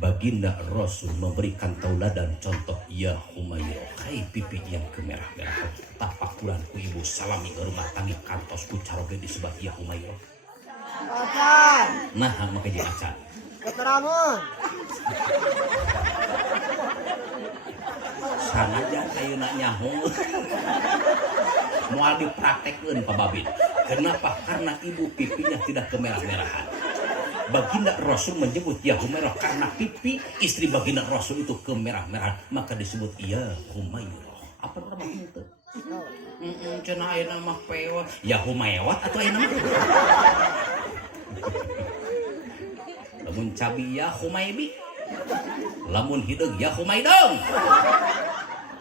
Baginda Rasul memberikan tauladan contoh ya Humairah kai pipi yang kemerah-merahan tapakuran ku ibu salami ke rumah tangga kantos ku caroge disebut ya Humairah nah maka jadi acan keteramun sanajan ayeuna nyaho moal dipraktekkeun Pak Babin kenapa karena ibu pipinya tidak kemerah-merahan Baginda Rasul menyebut ya Humairah karena pipi istri Baginda Rasul itu kemerah-merahan maka disebut ya Humairah apa nama itu cenah ayeuna mah peot ya Humairah atau ayeuna mah lamun cabi ya Humaybi, lamun hideung ya Humaidong.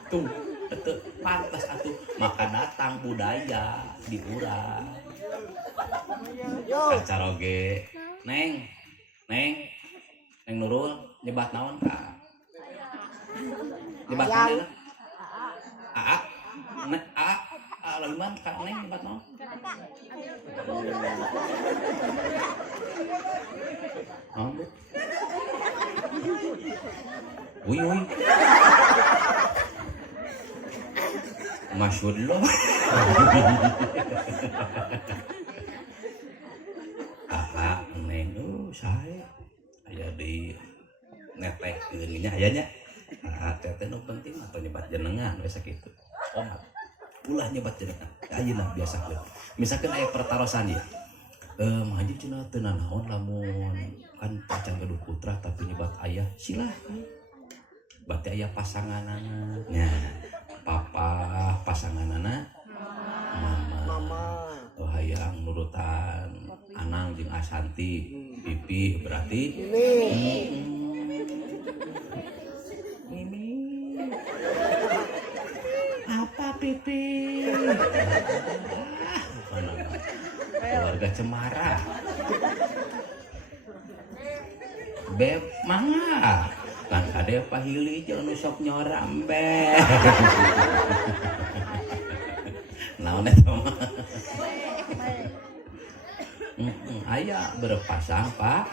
Tuh, itu pantas atuh, maka datang budaya di urang. Kacaroge, Neng Nurul nyebat naon Kak? Nyebat naon? Lagiman Kak Neng nyebat naon? Wuy. Masyaallah. Neng saya aya di netekkeun nya aya nya. Teteh nu penting atau nyebat jenengan we sakitu. Ulah nyebat jenengan. Ayeuna biasakeun. Misalkan aya pertarosan ya. Maju cenah teu naon lamun kan pacan gaduh putra tapi nyebat ayah silahkan. Berarti aya pasanganana. Nya, papa pasanganana mama. Oh hayang nurutan Anang jeung Asanti. Pipi berarti Mimi. Apa Pipi? Keluarga cemara. Beb mangga kan kade pahili jeung nu sok nyoram be. Naon eta mah? Aya berpasang Pak.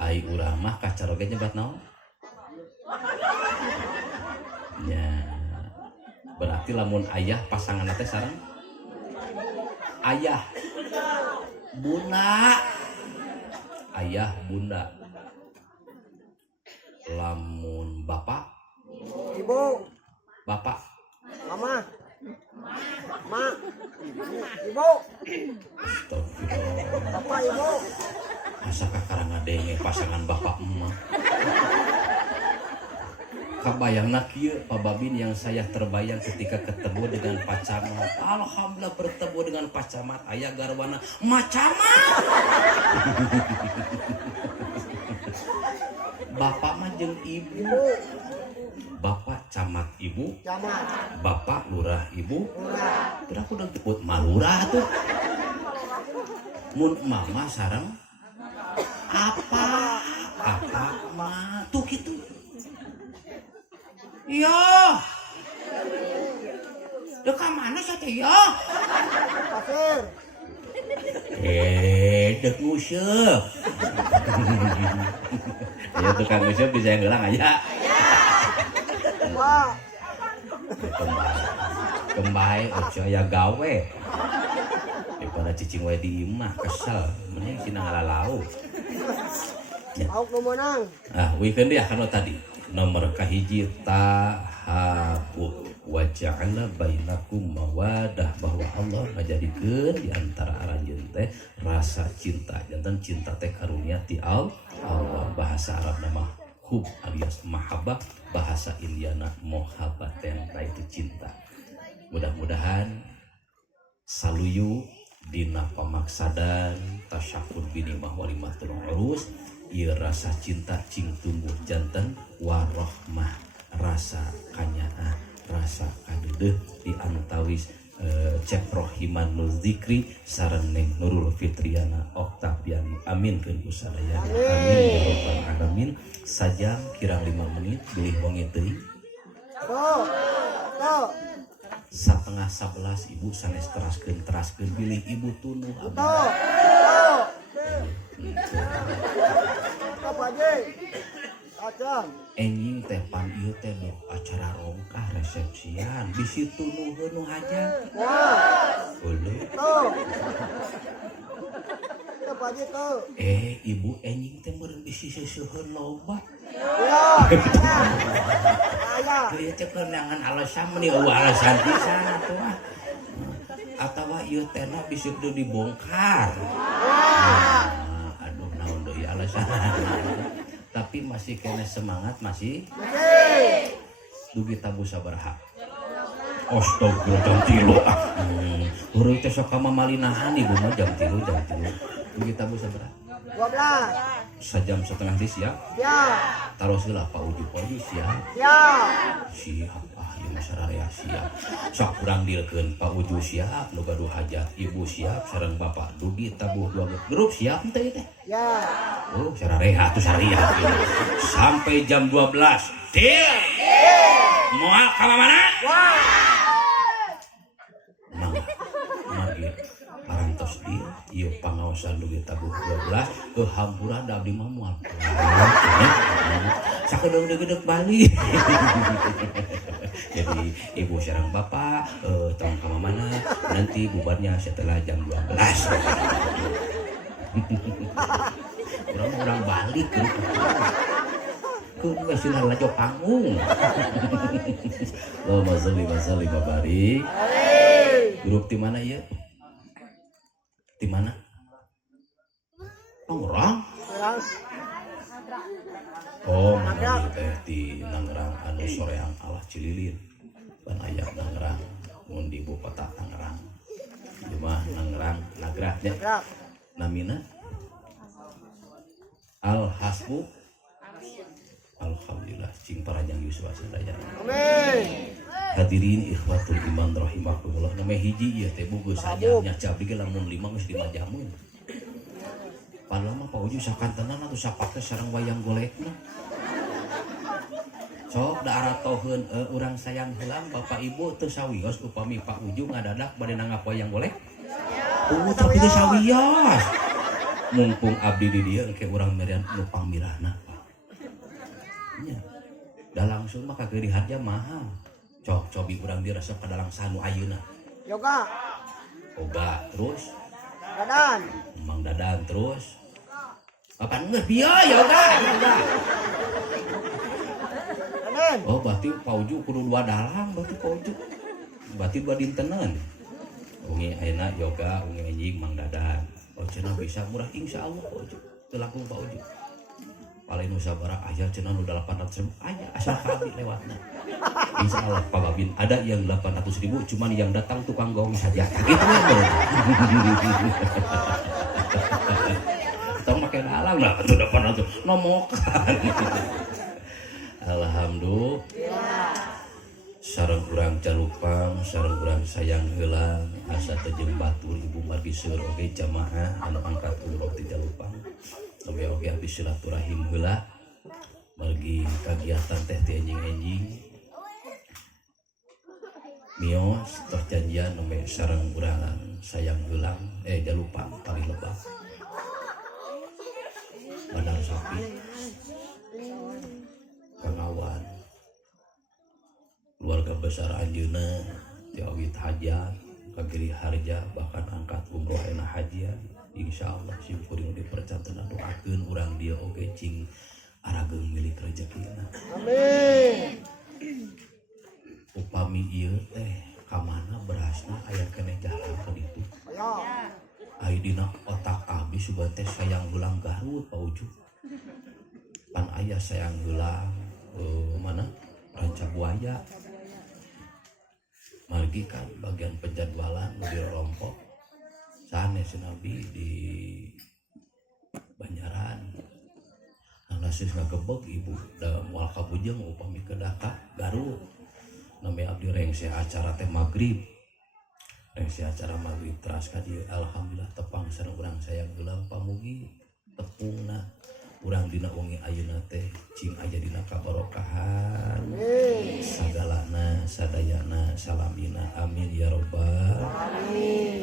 Ai urang mah kacaroge nyebat naon? Ya. Berarti lamun ayah pasangan teh sareng ayah bunda. Ayah bunda. Lamun bapak ibu, bapak mama, mak, ibu, astagfirullah. bapak ibu. Asa kakarang ngadenge pasangan bapak emak. Kabayangna kieu Pak Babin yang saya terbayang ketika ketemu dengan Pak Camat. Alhamdulillah bertemu dengan Pak Camat aya garwana Macamat. Bapak mah jeung ibu. Bapak camat ibu. Camat. Bapak lurah ibu. Lurah. Terus aku udah jemput malurah tuh. Mun mama sareng apa mah tuh gitu. Iya. Dek mana sate ya? Pasir. Dek nguseup. Ya tukang nguseup bisa ngelang aja. Wah. Kembali ojo ya gawe. Daripada cicing wae di imah kesel. Mending sina ngalalau. Ya. Lauk nu meunang. Weekend dia kan tadi. Nomor kahiji tahabu wa ja'ala bainakum mawadah, bahwa Allah ngajadikeun di antara aranjeun teh rasa cinta. Janten cinta teh karunia ti Allah. Bahasa Arab nama hub alias mahabbah, bahasa Indiana mohabbaten itu cinta. Mudah-mudahan saluyu dina pamaksadan tasyakur binimah walimatul urus. Ieu rasa cinta cing tumbuh janten warohmah, rasa kanyaah, rasa kadeudeuh di antawis Cep Rohiman Nuzikri sareng Neng Nurul Fitriana Oktaviani. Amin keun kusadayana. Amin ya rabbal alamin. Sajam kirang 5 menit bilih wengi teuing. Tuh. 10:30 ibu sanes teraskeun bilih ibu tunuh abdi. Tuh. Apa aja? Acang. Enjing teh pan ieu teh acara rongkah resepsian bisi tunuheun nu hajat. Wah. Heuleuh. Tuh. Apa aja tuh? Ibu enjing teh meureun bisi seuseheun loba. Ya. Aya. Ieu teh keunangan alasan meni alasan pisan atuh. Atawa ieu teh na bisi kudu dibongkar. Aduh naon deui alasan. Tapi masih kena semangat masih. Dugi tabu sabaraha. Astagfirullah jam 3. Urang teh sok ka mamalinahan ibu mah jam 3. Dugi tabu sabaraha? 12. sajam setengah di siap. Siap. Taruh sila Pak Uju siap. Siap. Siap. Ieu masararea siap. Sok urang dilkeun Pak Uju siap, nu gaduh hajat Ibu siap, sareng Bapak dugi tabuh 2 grup siap teh teh. Ya. Oh, sararea atuh saria. Sampai jam 12. Deal. Moal ka mana? Mang. Magi parantos dia ieu pangaosan dugi tabuh 12 kehampuran da abdi mah moal. Sakedeung-deudeg balik. Jadi ibu sareng bapak tong ka mana nanti bubarnya setelah jam 12. Orang balik ke nggak sih lajok panggung. Lo mazali babarik. Grup di mana ya? Di mana? Tangerang. Oh, mana teh di Tangerang anu soreang alah Cililin. Pan aya Tangerang mun di ibu kota Tangerang. Di mah Tangerang Nagraknya. Namina Al-Hasbu. Alhamdulillah cing parajang Yusuf sadaya. Amin. Hadirin ikhwatul iman rahimakumullah. Nama hiji ieu teh bogeus saja nya cabdi ge lamun 5 geus dimajamun. Padahal mah Pak Uju sakantenan atuh sapake sareng wayang golekna. Sok da aratoheun urang sayang heulang Bapak Ibu teu sawios upami Pak Uju ngadadak bade nanggap wayang golek. Tapi teu sawios. Mumpung abdi di dieu engke urang merian nu pamirahna Pak. Nya. Da langsung mah kageu diharja mahal. Cok cobi urang diresep ka dalang sanu ayeuna. Yoga. Oga terus Dadan. Mang Dadan terus apa nggak biaya yoga. Dadan. Oh berarti Pak Uju kudu 2 dalang berarti Pak Uju berarti 2 dintenan ungi ayeuna yoga ungi anjing Mang Dadan. Oh cenah bisa murah insyaallah Pak Uju teu langkung Pak Uju paling nu sabaraha aya cenah nu 800.000 aya asal kabeh lewatna insyaallah Pak Babin ada yang 800.000 cuman yang datang tukang gong saja gitu ya bro. Tong make dalang lah atuh 800 nomokan. Alhamdulillah. Sareng urang Jalupang, sareng urang sayang heulang asa teh jeung batur Ibu Margi seueur oge jamaah anu angkat umroh ti Jalupang. Oge abdi silaturahim heula margi kagiatan teh ti enjing-enjing. Mios tos janjian nome sareng urang sayang heulang Jalupang paling lebah. Bandar Sapi. Kangawan. Keluarga besar anjeunna ti awit hajat kagiri harja bahkan angkat umroh ena hajian insyaallah simkuring dipercantenan doakeun urang dia oge cing arageung milik rezekina. Amin. Upami ieu teh ka mana berasna aya keneh jalan ka ditu. Ya. Ai dina otak abdi sugan teh sayang heulang Garut Pak Uju. Pan aya sayang heulang mana Ranca Buaya. Margi kan bagian penjadwalan di Rompok sanes Nabi di Banjaran nasis ngagebeg ibu da moal kabujeng upami kedah ka Garut nami abdi rengse acara teh magrib rengse acara magrib teras ka dieu alhamdulillah tepang sareng urang sayang heulang pamugi tepungna urang dina wengi ayeuna teh cing aya dina kabarokahan sagalana sadayana salamina amin ya rabbal alamin.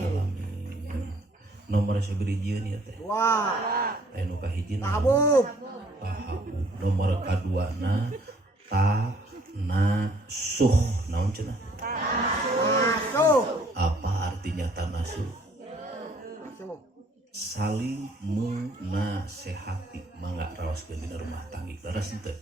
Nomor sabeurijieun ieu teh 2. aya nu kahiji Tahabub. nomor kaduana tanasuh naon cenah Masuk. apa artinya tanasuh? Masuk. Saling menasehati mangga raoskeun dina rumah tangga leres henteu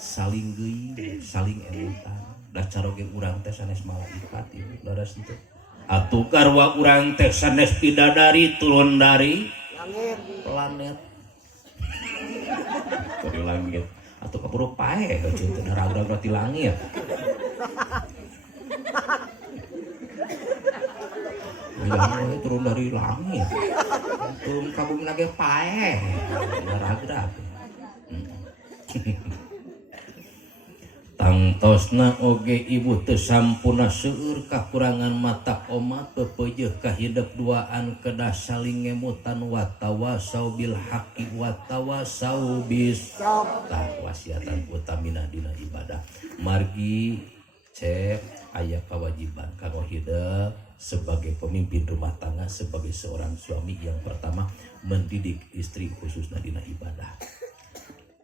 saling geuing saling emutan da caroge urang teh sanes malaikat ieu leres henteu atuh garwa urang teh sanes bidadari turun dari Langit. planet dari langit atuh kaburu pae heuh teu ragrag ti langit Jangan turun dari langit. Turun ka bumi lagi pae. Ragrag. Tangtosna oge ibu teu sampurna seueur kakurangan mata omat pepeujeuk ka hidup duaan kedah saling ngemutan watawasau bil haqqi watawasau bis wasiatan utamina dina ibadah. Margi cek aya kewajiban kanggo hidup sebagai pemimpin rumah tangga, sebagai seorang suami yang pertama mendidik istri khususna dina ibadah.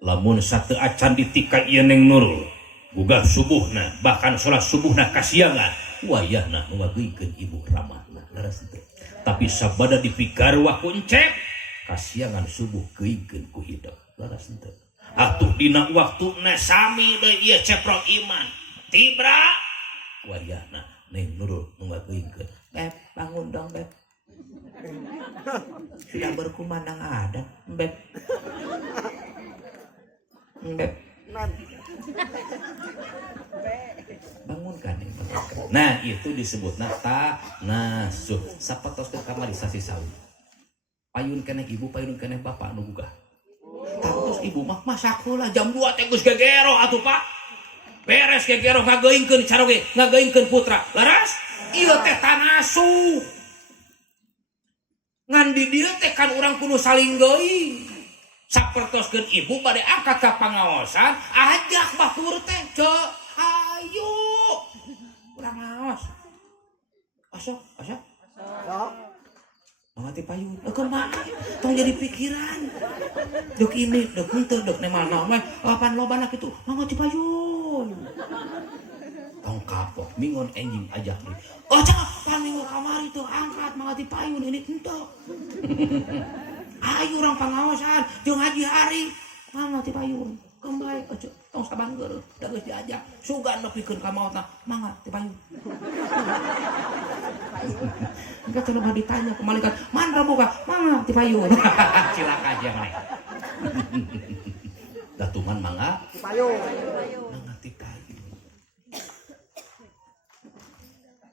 Lamun sateu acan ditika ieu Neng Nurul gugah subuhna bahkan sholat subuhna kasiangan wayahna ngageuikeun ibu ramahna leres teu. Tapi sabada dipigarwa kuncek kasiangan subuh geuikeun ku hidup leres teu. Atuh dina waktuna sami deui ieu cepro iman tibra wayahna Neng Nurul ngageuikeun beb bangun dong beb sudah berkumandang ada beb beb bangunkan nih. Nah itu disebut tanasuh sapatos ke kamarisasi sawi payun keneh ibu payun keneh bapak nu gugah terus ibu mah masakulah jam 2 teh geus gegero atuh pak beres gegero ngageuingkeun caroge ngageuingkeun putra laras ieu teh tanasuh ngan di dieu teh kan urang kudu saling geuing sapertoskeun ibu bade angkat ka pangaosan ajak batur teh cek ayo urang ngaos asok mangati payun kumaha tong jadi pikiran dok ini dok henteu dok nemal naon mah lapan lobana kitu mangati payun tong kapok mingon enjing ajak deui cak pan minggu kamari tuh angkat mangati payun ini henteu ayo orang pengawasan jeung Haji Hari mangga ti payun kembali tong sabanggeur da geus diajak sugan nepikeun ka maotna mangga ti payun engka teu mah ditanya ku malaikat man raboga mangga ti payun cilaka aja maneh datuman mangga ti payun mangga ti payun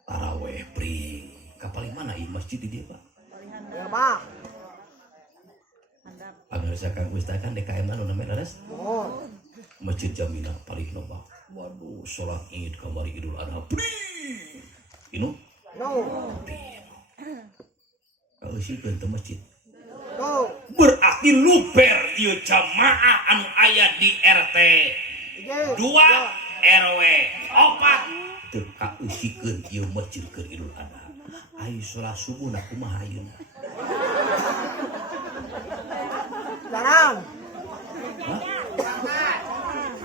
tarawih pring ka paling mana ieu masjid di dieu Pak ya Pak Pamirsa Kang Gusta kan DKM anu namanya leres? Oh. Masjid Jaminah paling loba. Waduh, salat Id kamari Idul Adha. Inu? No. Kalau sih ke masjid. No. Berarti luber ieu jamaah anu aya di RT 2 RW 4 teu kaeusikeun ieu masjid keur Idul Adha. Ayo salat subuh na kumaha ayeuna? Jarang.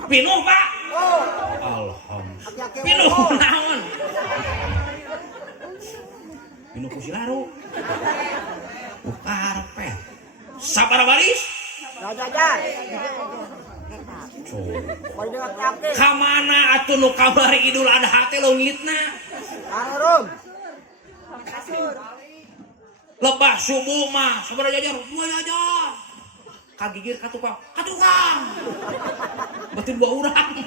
Pinuh Pak. Oh. Alhamdulillah. Pinuh naon? Pinuh ku Silaru. Karpet. Sabar baris? Jajan. Kamana atuh nu kamari Idul Adha teh leungitna? Harum. Kasur. Lebah subuh mah sabar jajar, 2 jajar. Kagigir ka tukang batin dua urang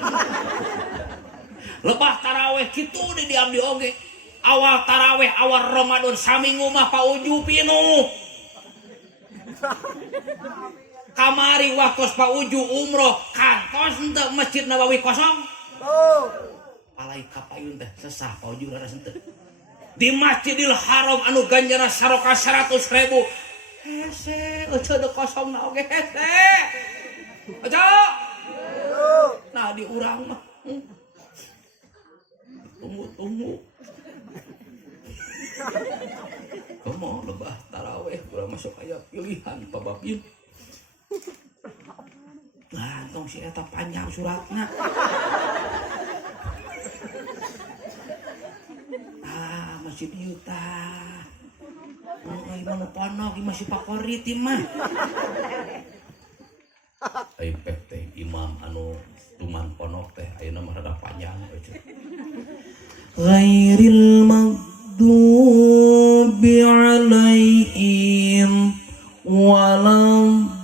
lebah taraweh kitu di diabdi oge awal taraweh awal Ramadan saminggu mah Pak Uju pinuh kamari waktu Pak Uju umroh kantos henteu Masjid Nabawi kosong palai kapayun teh sesah Pak Uju laras henteu di Masjidil Haram anu ganjana saroka 100.000 hese ojo de kosong na oge hese ojo nah di urang mah tunggu kamu lebah taraweh urang masuk aya pilihan pabapin nah tong si eta panjang suratna masjid yuta gimana ponok masih favorit mah teh imam anu tuman ponok teh ayeuna mah rada panjang ghairil maghdubi alaihim waladdallin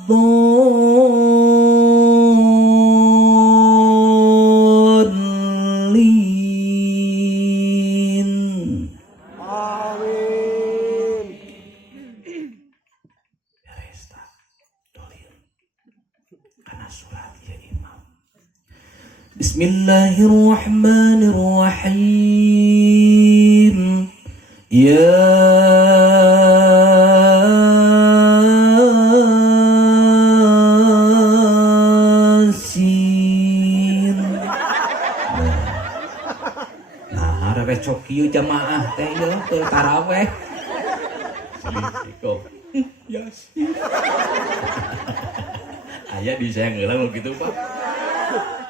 Bismillahirrahmanirrahim. Yasin. Nah, recok kieu jamaah teh yo keur taraweh. Assalamualaikum. Yasin. Aya di saya ngeula gitu, Pak.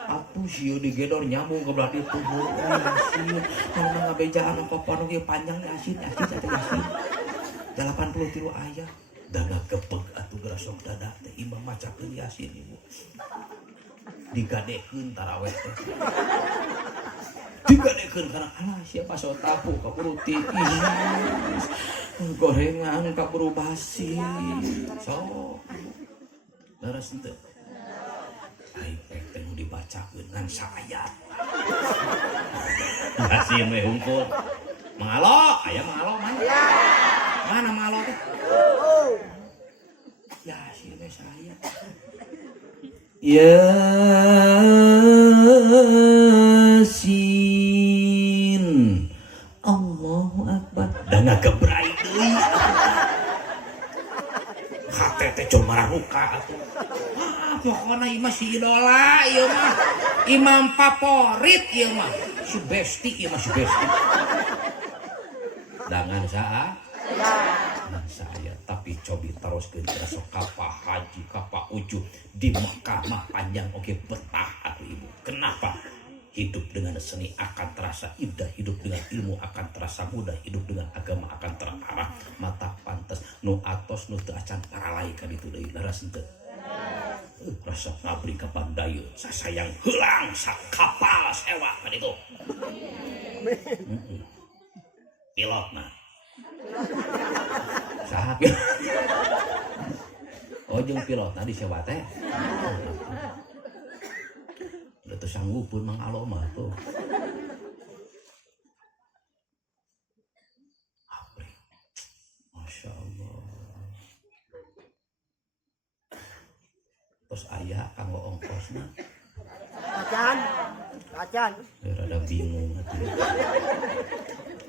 Atuh sieu digedor nyambung ke belah ditu. Yasin. Mun ngabejaan apa-apa nu panjang Yasin, Yasin. 83 aya. Daga kepeg atuh geura sok dada teh imam macakeun Yasin ibu. Digadekeun taraweh teh. Digadekeun karena alah siapa sok tahu kaburu tiis. Gorengan kaburu basi. Sok. Leres henteu. Ai pek teh dibacakeun ngan saayat. Yasin we hungkul. Mangalo, aya mangalo mana? Mana mangalo teh? Yasin we saayat. Yasin. Allahu Akbar. Da ngagebrai deui. Hate teh cuma mararuka atuh. Pokona ieu mah si idola ieu mah. Imam favorit ieu mah. Si Besti ieu mah si Besti. Dangan saha? Nah saya tapi cobi teruskeun kita sok ka Pak Haji ka Pak Uju di Mekah mah panjang oke betah atuh ibu. Kenapa? Hidup dengan seni akan terasa indah, hidup dengan ilmu akan terasa mudah, hidup dengan agama akan terarah. Mata pantes nu atos nu teu acan paralai ka ditu deui laras henteu. Rasa ngabri ka Bandayeun sasayang heulang sakapal sewa ka ditu. Pilot mah. Saha pilot? Oh jeung pilotna disewa teh. Udah tuh sanggupun mang alo mah tuh. Apri. Masya Allah. Terus ayah kanggo ongkosna. Acan. Rada bingung hati.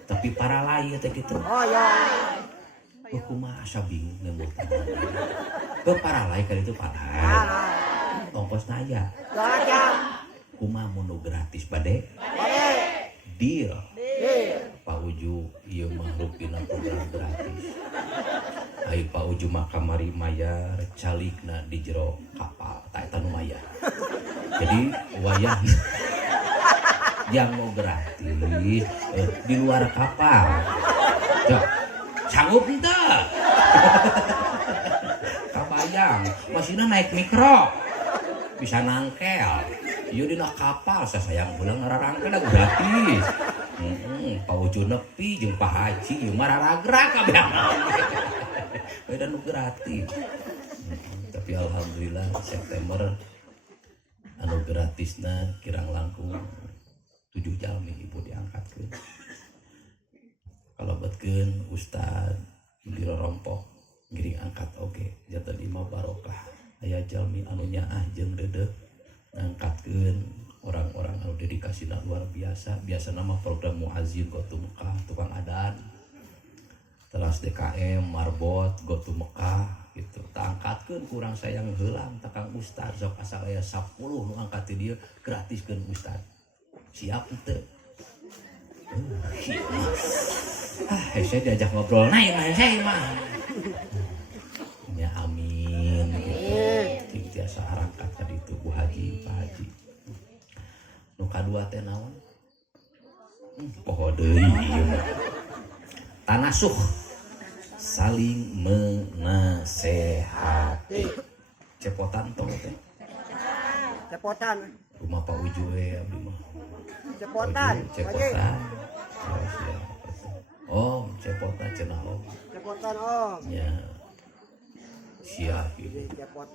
Tapi para lain teh gitu. Oh ya. Kumaha asa bingung ngemut. Ke para lain kali itu para. Ongkosna aya. Acan. Kumaha mun gratis bade? Deal. Pak Uju ieu mah rupina program gratis. Ai Pak Uju mah kamari mayar calikna di jero kapal ta eta nu mayar. Jadi wayah yang mau gratis di luar kapal. Cok, sanggup henteu? Kabayang, masina naik mikro. Bisa nangkel. Ieu dina kapal sasayang ulang ngararangkeun da gratis. Pak Uju nepi jeung Pak Haji ieu mah raragrag kabeh. Beda nu gratis. Tapi alhamdulillah September anu gratisna kirang langkung 7 jalmi ibu diangkatkeun. Kalebetkeun Ustad di Rorompok ngiring angkat oge jatuh di barokah. Aya jalmi anu nyaah jeung dedeg ngangkatkeun orang-orang anu dedikasina luar biasa. Biasa nama program muazin go tu Mekah tukang adan. Teras DKM marbot go tu Mekah gitu. Tangkatkeun kurang sayang heulang takang Ustad sok asal aya 10 nu angkat ti dieu gratiskeun Ustad. Siap henteu? Saya diajak ngobrol naik saya mah. Ya amin. Gitu. Tiasa arangkat tadi itu Bu Haji, Pak Haji. Nu kadua teh naon? Poho deui ieu. Tanasuh saling menasehati. Cepotan tong teh. Cepotan. Rumah Pak Uju abdi mah. Cepotan. Cepotan. Oh, cepotan cenah om. Cepotan om. Ya. Siap ibu. Cepot.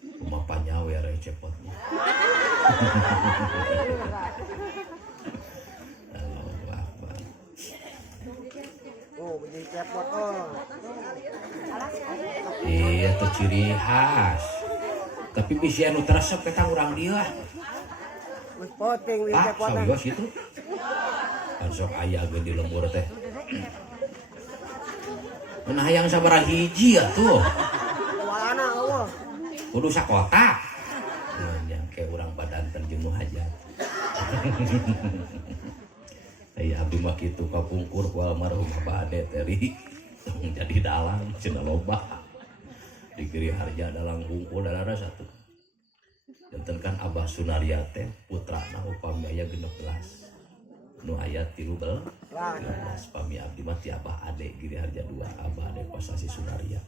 Rumah panyawe are cepotnya. Allahu Akbar. Oh, begini cepot om. Iya tuh ciri khas. Tapi bisa anu teresep kita urang dia. Poting wih Ah, cepotan. sawios itu. Kan sok aya geus di lembur teh. Nah hayang sabaraha hiji atuh. Dua anak Allah. Kudu sakotak. Yang kayak urang badanten jeung nu hajat. Aya abdi mah kitu kapungkur ku almarhum Abah Ade teri. Jadi dalang cenah loba. Di Giri Harja dalang hungkul darara satu. Janten kan Abah Sunaria teh putrana upami aya 16. Nu aya 13 pami abdi mah ti Abah Ade Giri Harja 2 Abah Ade Pasasi Sunaria.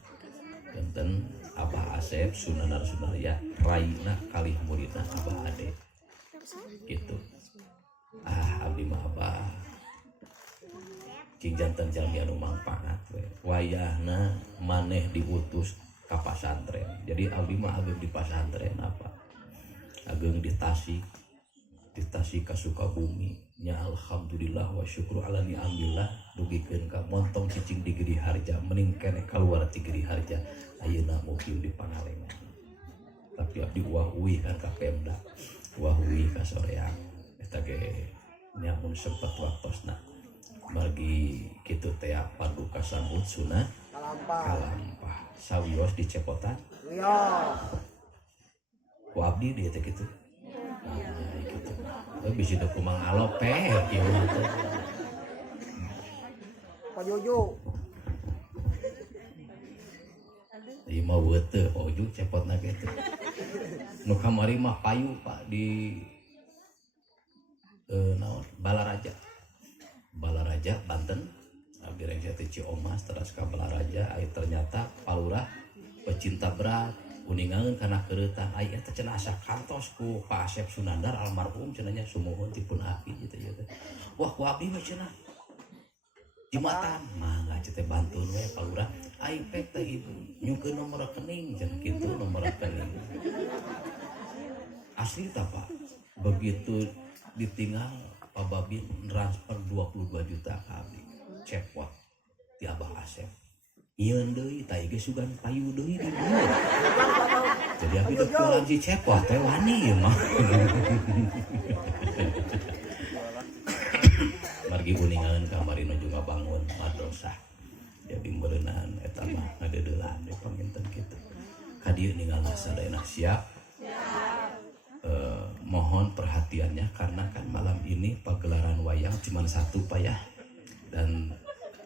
Janten Abah Asep Sunanar Sunaria raina kalih muridna Abah Ade. Gitu. Abdi mah Abah cing janten jalmi anu mangpaat we. Wayahna maneh diutus ka pasantren. Jadi abdi mah ageng di pasantren apa? Ageng di Tasik ka Sukabumi. Nya alhamdulillah wa syukru ala ni'amillah dugikeun ka montong cicing di Giri Harja mending keneh kaluar ti Giri Harja ayeuna mukim di Pangalengan. Tapi abdi wahwi kan ka Pemda. Wahwi ka soreang eta ge nya mun sempet waktosna. Margi kitu teh paduka sambut sunah kalampah sawios di Cepotan. Iya. Ku abdi dia teh kitu. Nah, gitu. Bisi teu kumang alope kieu teh. Pak Juju. Ieu mah weuteu oju cepotna kitu. Nu kamari mah payu Pak di naon Balaraja Banten. Abdi rek teh Ciomas teras ka Balaraja ai ternyata palurah pecinta berat kuningangeun kana keureutan ai eta cenah asa kantos ku Pak Asep Sunandar almarhum cenah nya sumuhun tipun api gitu ya teh. Wah ku abdi mah cenah jembatan mangga teh bantuan we palurah ai pek teh ibu nyukeun nomor rekening cenah kitu nomor rekening. Asli tah Pak begitu ditinggal Pak Babin transfer 22 juta ke abdi cepot ti Abah Asep ieun deui tai ge sugan payu deui di dieu. Jadi abdi teu jualan si cepot teh wani ieu mah. Margi kuningaeun kamari nu juga bangun madrasah. Jadi beuneunan eta mah ngadeudelan we paminten kitu. Ka dieu ninggalna sadayana siap. Mohon perhatiannya karena kan malam ini pagelaran wayang cuma satu Pak ya, dan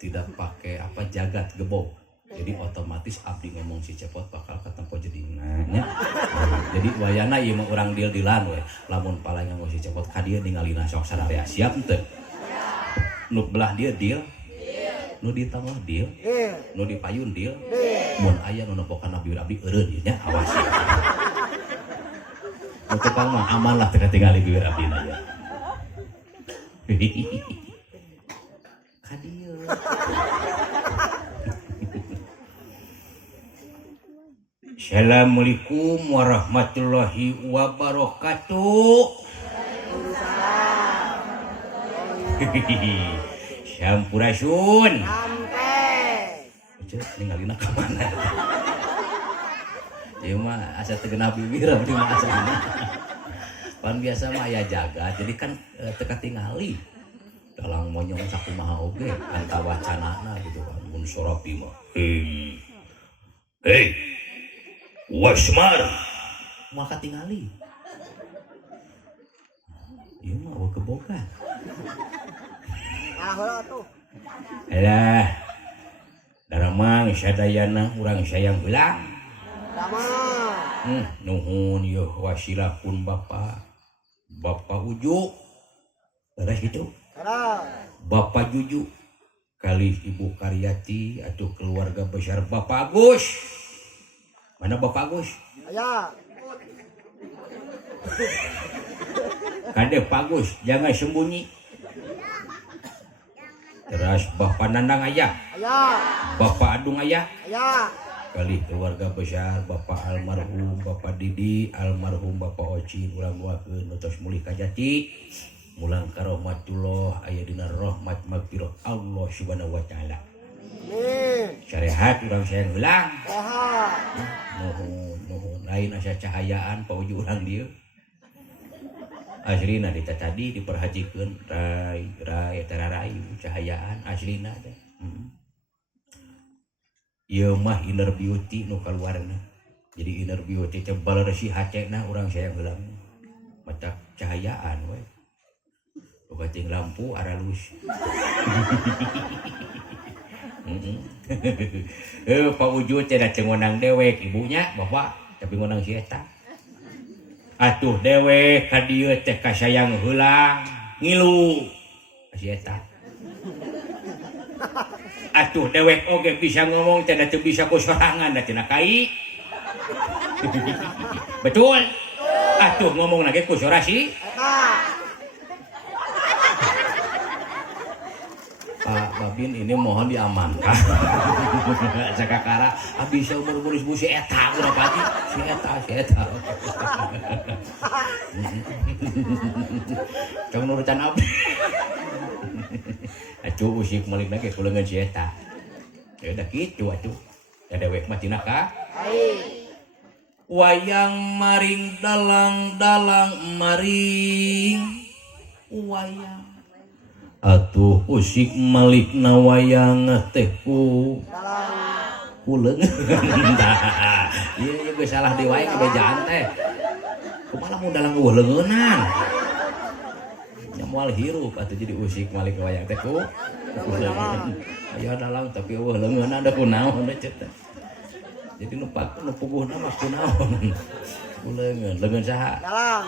tidak pakai apa jagat gebok, jadi otomatis abdi ngomong si Cepot bakal ketempo jadi nanya. Jadi wayana ieu mah urang deal-dealan we, lamun pala ngomong si Cepot ka dieu ningalina sok sadaya siap teu? Nu belah dia deal, nu di tengah deal, nu di payun deal, mun aya nu nempokan bibir abdi eureun ieu nya awas. Tukang mah aman lah teka tinggali bibir abdi na ya. Kadieu. Assalamualaikum warahmatullahi wabarakatuh. Sampurasun. Sampai. Ninggalina ka mana? Ieu mah asa teu genap bibir abdi mah asana. Pan biasa mah aya jaga, jadi kan teu katingali. Dalang monyong sakumaha oge anta wacanana gitu kan. Mun sorapi mah. Hei. Wasmar. Moal katingali. Ieu mah eueuh kebogan. Heula tuh. Alah. Daramang sadayana urang sayang ulang. Nuhun yo wasilapun Bapak Uju beres gitu Bapak Juju kali Ibu Karyati atau keluarga besar Bapak Agus. Mana Bapak Agus? Aya. Kade Pak Agus jangan sembunyi. Terus Bapak Nandang aya? Aya. Bapak Adung aya? Aya. Kali keluarga besar Bapak almarhum Bapak Didi almarhum Bapak Oci ulang wakeun tos mulih ka jati mulang karahmatullah aya dina rahmat magfirah Allah subhanahu wa taala. Amin. Syariat urang sayang ulang. Nuhun lain asa cahayaan pauju urang dieu. Aslina di tadi diperhatikan rai cahayaan aslina teh. Ieu mah inner beauty nu kaluarna. Jadi inner beauty teh baleresi hacena urang sayang heula. Mata cahayaan we. Boga ting lampu aralus. Pak Wujud teh da teu ngonang dewek ibunya, bapak tapi ngonang si eta. Atuh dewek ka dieu teh kasayang heula ngilu si eta. Atuh dewek oge bisa ngomong teh da teu bisa ku sorangan da cenah kai. Betul. Atuh ngomong lagi ku sorasi. Pak Babin ini mohon diamankan. Sakakara abis umur ibu si eta urang pagi si eta. Cong nurutan abdi. Atuh usik malik lagi kuleungeun si eta. Ya udah kitu atuh. Da dewek mah tina ka. Wayang maring dalang maring wayang. Atuh usik malikna wayang teh ku kuleung. Ieu geus salah di wayang kabejaan teh. Kumaha mun dalang eueuh leungeunan. Nya moal hirup atuh jadi usik malik wayang teh ku kuleung. Aya dalang tapi eueuh leungeunan da kunaon teh teh. Jadi nu puguhna mah kunaon. Kuleungeun, leungeun saha? Dalang.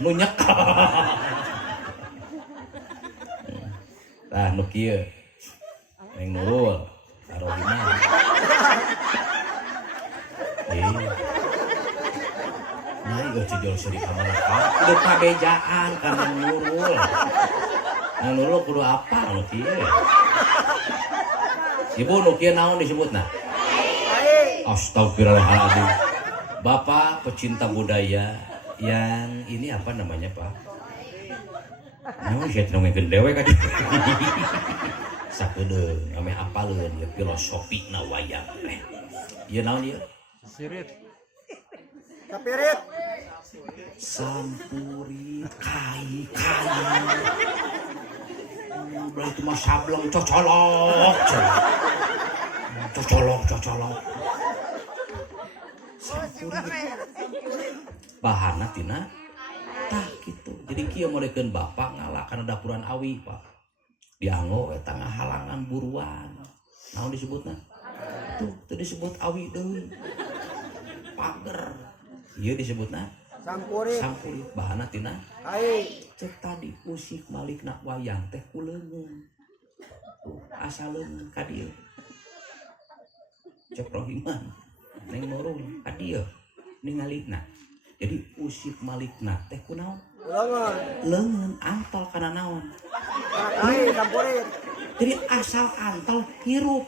Nu nyekel. Tah nu kieu Neng Nurul Arohimah. Nah ieu cijol seri kamalaka kudu kabejaan ka Neng Nurul. Neng Nurul kudu apa nu kieu? Ibu nu kieu naon disebutna? Astagfirullahaladzim. Bapak pecinta budaya yang ini apa namanya Pak? Namun saya tidak mungkin dewek aja. Sakedeung ame apaleun ya filosofi na wayang. Ieu naon ieu? Sirit. Kapirit. Sampurit kai. Udah itu mah sableng cocolok. Cocolok. Sampurit. Bahanna tina tah gitu. Jadi kieu modekeun bapak ngalah kana dapuran awi, Pak. Dianggo eta ngahalangan buruan. Naon disebutna? Tuh disebut awi deui. Pager. Ieu disebutna Sampurit. Sampurit. Bahanna tina Kai. cek tadi usik malikna wayang teh kuleungeun. Tuh asaleun ka dieu. Cek Rohiman. Neng Nurul ka dieu ningalina. Jadi usik malikna teh kunaon? Ulangan. Leungeun antol kana naon? Kai sampurit. Jadi asal antol hirup.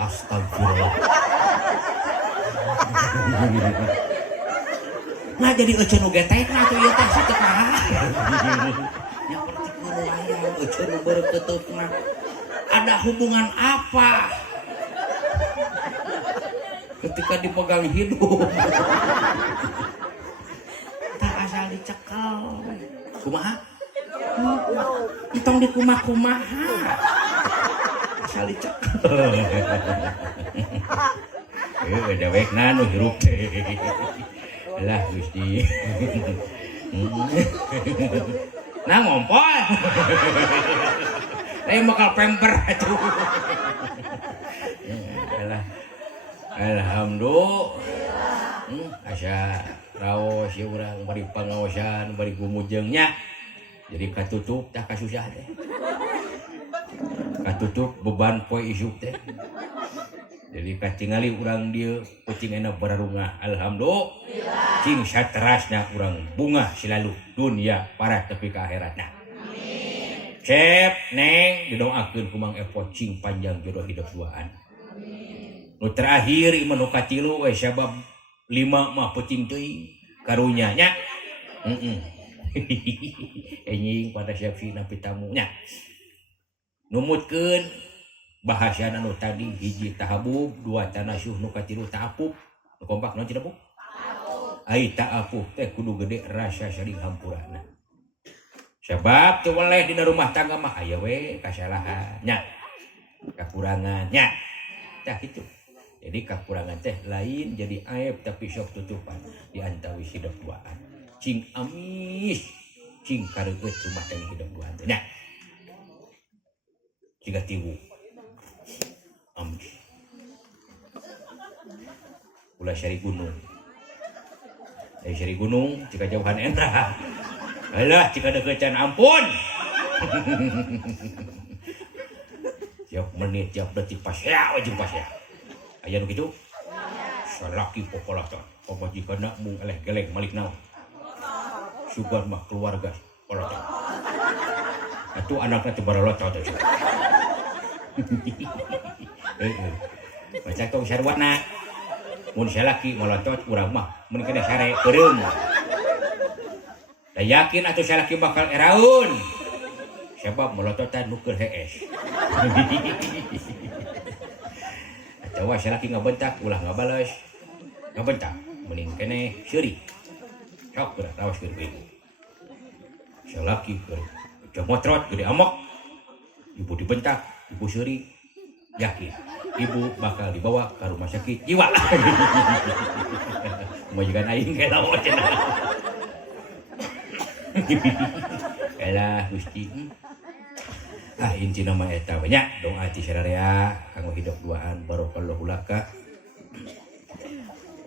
Astagfirullah. Nah jadi euceun nu getekna tuh ieu teh sateuk naha. Nya pertikeun wayang euceun nu beureukeutna. Ada hubungan apa? Ketika dipegang hidup tak asal dicekel kumaha entong dikumaha asal dicekel dewekna nu hirup lah Gusti nah ngompol bakal pemper atuh alhamdulillah. Asa raos ya urang bari pangaosan bari gumujeungnya. Jadi katutup tah kasusah teh. Katutup beban poe isuk teh. Jadi kacingali urang dieu kucingna bararunga. Alhamdulillah. Cing saterasna urang bunga selalu dunia para tepi ka akhiratna. Amin. Cep Neng didoakeun ku Mang Epo cing panjang jodoh hidup duaan. Nu terakhir iman nu katilu we sabab 5 mah peucing teuing karunya nya. Enjing pada siap sina pitamu nya. Numutkeun bahasana nu tadi hiji tahabub, 2 tanasuh, nu katilu ta'apub. Nu kompak naon cenah Bu? ai ta'apuh teh kudu gede rasa saling hampurana sebab teu weleh dina rumah tangga mah aya we kasalahan nya kakurangan nya tah kitu jadi kakurangan teh lain jadi aib tapi sok tutupan di antawis hidup duaan cing amis cing kareueut rumah tangga hidup duaan teh nya ciga tiwu amis ulah syari gunung dari syari gunung jika jauhan endah alah jika dekecan ampun tiap menit tiap detik pasya wajib pasya aya nu kitu salaki pokola teh pamajikanna mung eleh geleng malik naon sugan mah keluarga pola teh atuh anakna teh barolocot teh baca tong sarwana mun salaki molotot urang mah mun kena sare keureum da yakin atuh salaki bakal eraun sebab molototan nu keur hees atawa salaki ngabentak ulah ngabales ngabentak mending kene seuri sok geura raos keur ibu salaki keur motrot gede amok ibu dibentak ibu seuri yakin ibu bakal dibawa ke rumah sakit jiwa majikan aing ge lawan cenah elah Gusti intina mah eta banyak doa ti sararea kanggo hidup duaan barokallahu laka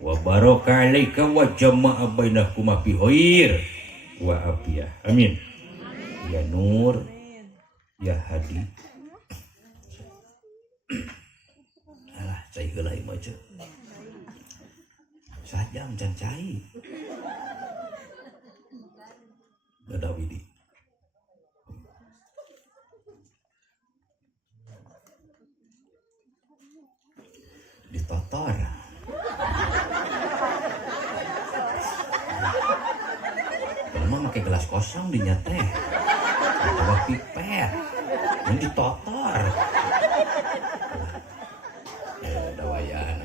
wa baraka alaika wa jama'a bainakuma fi khair wa afiyah amin ya nur ya hadi alah cai heula ieu mah ceuk sajam can cai ada widi ditotor memang pakai gelas kosong dinyate atau pipet yang ditotor dawayan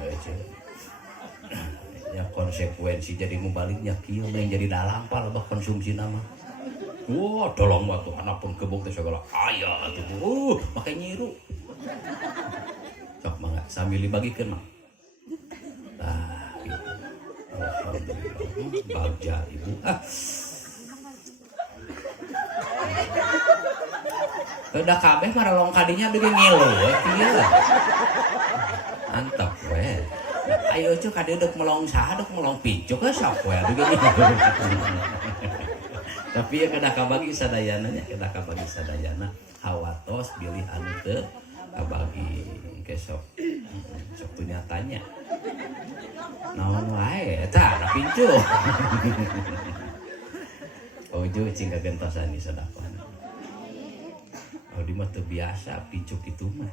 ya konsekuensi jadi mubaliknya kieu yang jadi dalam pal bah konsumsi nama wah tolong waktu anak pun kebuk teh segala aya atuh make nyiru sok mangga sambil dibagikeun mah tah gitu alhamdulillah bagja ibu udah kabeh maralong kadinya bikin ngilu ieu antep we ayo cu kade dek melong saha dek melong picuk ke sok we bikin tapi ya kada kabagi sadayana nya kada kabagi sadayana hawatos bilih anu teu kabagi kesok sok tu nyatanya naon wae eta da picuk ojo cing kagentosan ni sedekah di mah teu biasa picuk itu mah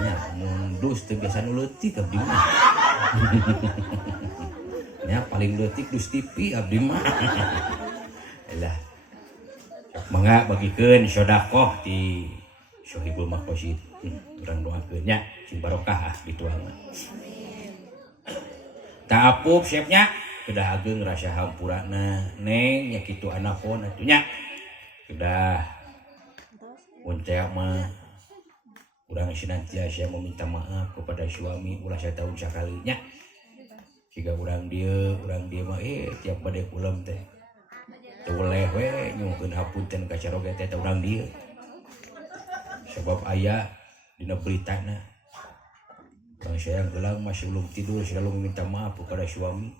nya mundus teu biasa nu leutik abdi mah nya paling leutik dus TV abdi mah lah mangga bagikeun sedekah ti Sohibul Maqasid urang doakeun nya sing barokah dituangna taapup siapnya kedah ageung rasa hampurana neng nya kitu anakon atuh nya kedah muncak mah urang senantiasa meminta maaf kepada suami ulah satahun sakalinya jika urang dia mah tiap bade ulam teh teu weleh we nyuhkeun hapunten ka caroge teh urang dia sebab aya dina beritana urang sayang gelang masih belum tidur selalu meminta maaf kepada suami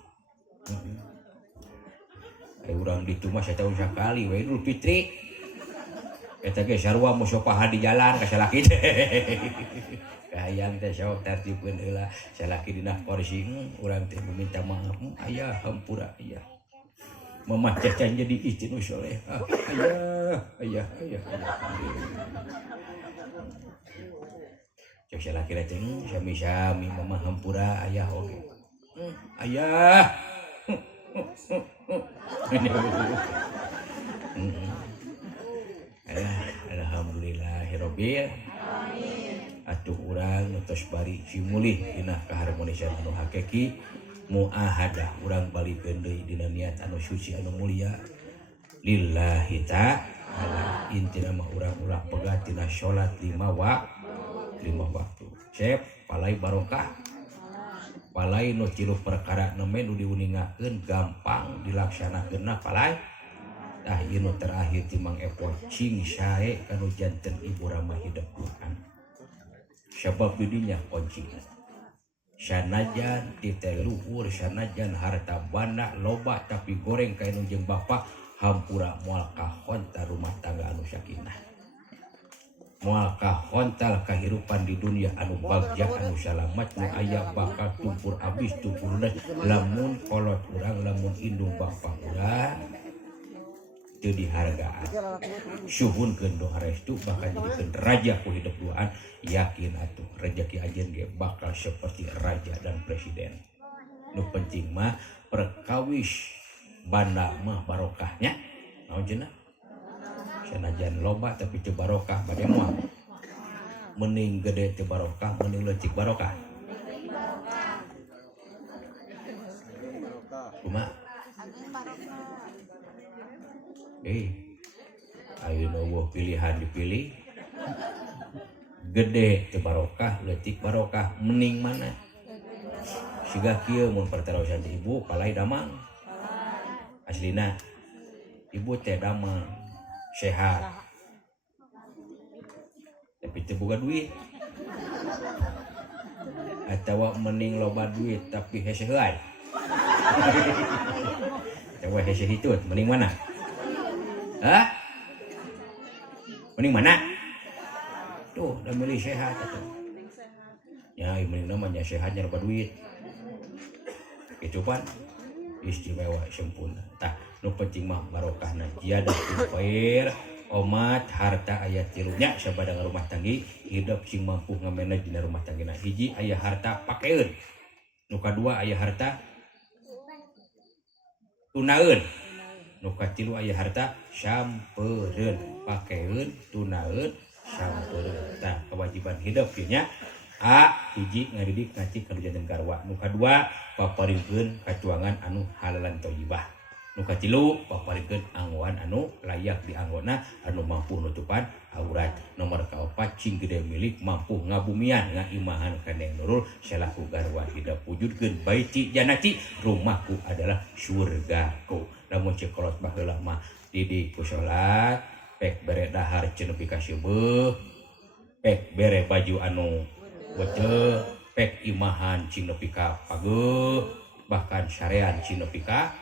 urang ditu mah satahun sakali we Idul Fitri eta ge sarua musuh paha di jalan ka salaki teh kahayang teh sok tertibkeun heula salaki dina kursi urang teh meminta maaf aya hampura aya mamah cacan jadi istri nu soleh aya cek salaki teh sami-sami mamah hampura aya oge aya Alhamdulillahirabbil alamin atuh urang ngetos bari simulih dina kaharmonisan anu hakiki muahadah urang balikeun deui dina niat anu suci anu mulia lillahi ta'ala. Intina mah urang ulah pegat tina salat 5 waktu. Cep palai barokah. Palai nu cilu perkara neme nu diuningakeun gampang dilaksanakeunna palai. Tah ieu nu terakhir timang epot cing sae kanu janten Ibu Rama hidup Tuhan. Sebab didinya kuncina. Sanajan titeh luhur, sanajan harta banda loba tapi goreng ka anu jeung bapa hampura moal kahontal rumah tangga anu sakinah. Moal kahontal kahirupan di dunia anu bagja anu salamat nu aya bakal tumpur abis tumpurna lamun kolot urang lamun indung bapa urang teu dihargaan. Suhunkeun doa restu bakal jadikeun raja ku hidup duaan, yakin atuh rezeki ajeun ge bakal seperti raja dan presiden. Nu penting mah perkawis banda mah barokahnya. Naon cenah? Sanajan loba tapi teu barokah bade moal. Mending gede teu barokah, mending leutik barokah. Kumaha? Ayo nubuh pilihan dipilih. Gede teu barokah, leutik barokah, mending mana? Siga kieu mun pertarosan ibu palai damang. Aslina ibu teh damang sehat. Tapi teu boga duit. Atawa mending loba duit tapi hese heulai. Atawa hese hitut, mending mana? Hah? Mending mana? Tuh, udah milih sehat atau? Ya, mending namanya sehatnya lupa duit. Itu pan istimewa sempurna. Tah, nu penting mah barokahna jiadah kupair omat harta aya tilunya sabada rumah tanggi hidup sing mampu ngamanage dina rumah tanggina. Hiji aya harta pakeun. Nu kadua aya harta tunaeun. Nu katilu aya harta sampeureun, pakeun, tunaeun, sampeureun. Tah kewajiban hidup ieu nya hiji ngadidik ngacik kana janten garwa. Nu kadua paparingkeun kacuangan anu halalan thayyibah. Nu katilu paparingkeun anggoan anu layak dianggona anu mampu nutupan aurat. Nomor kaopat cing gede milik mampu ngabumian ngaimahan Kaneng Nurul selaku garwa hidup wujudkeun baiti janati rumahku adalah surgaku. Lamun cek kolot baheula mah didik ku salat, pek bere dahar cenah nepi ka subuh, pek bere baju anu wece, pek imahan cing nepi ka pageuh, bahkan sarean cing nepi ka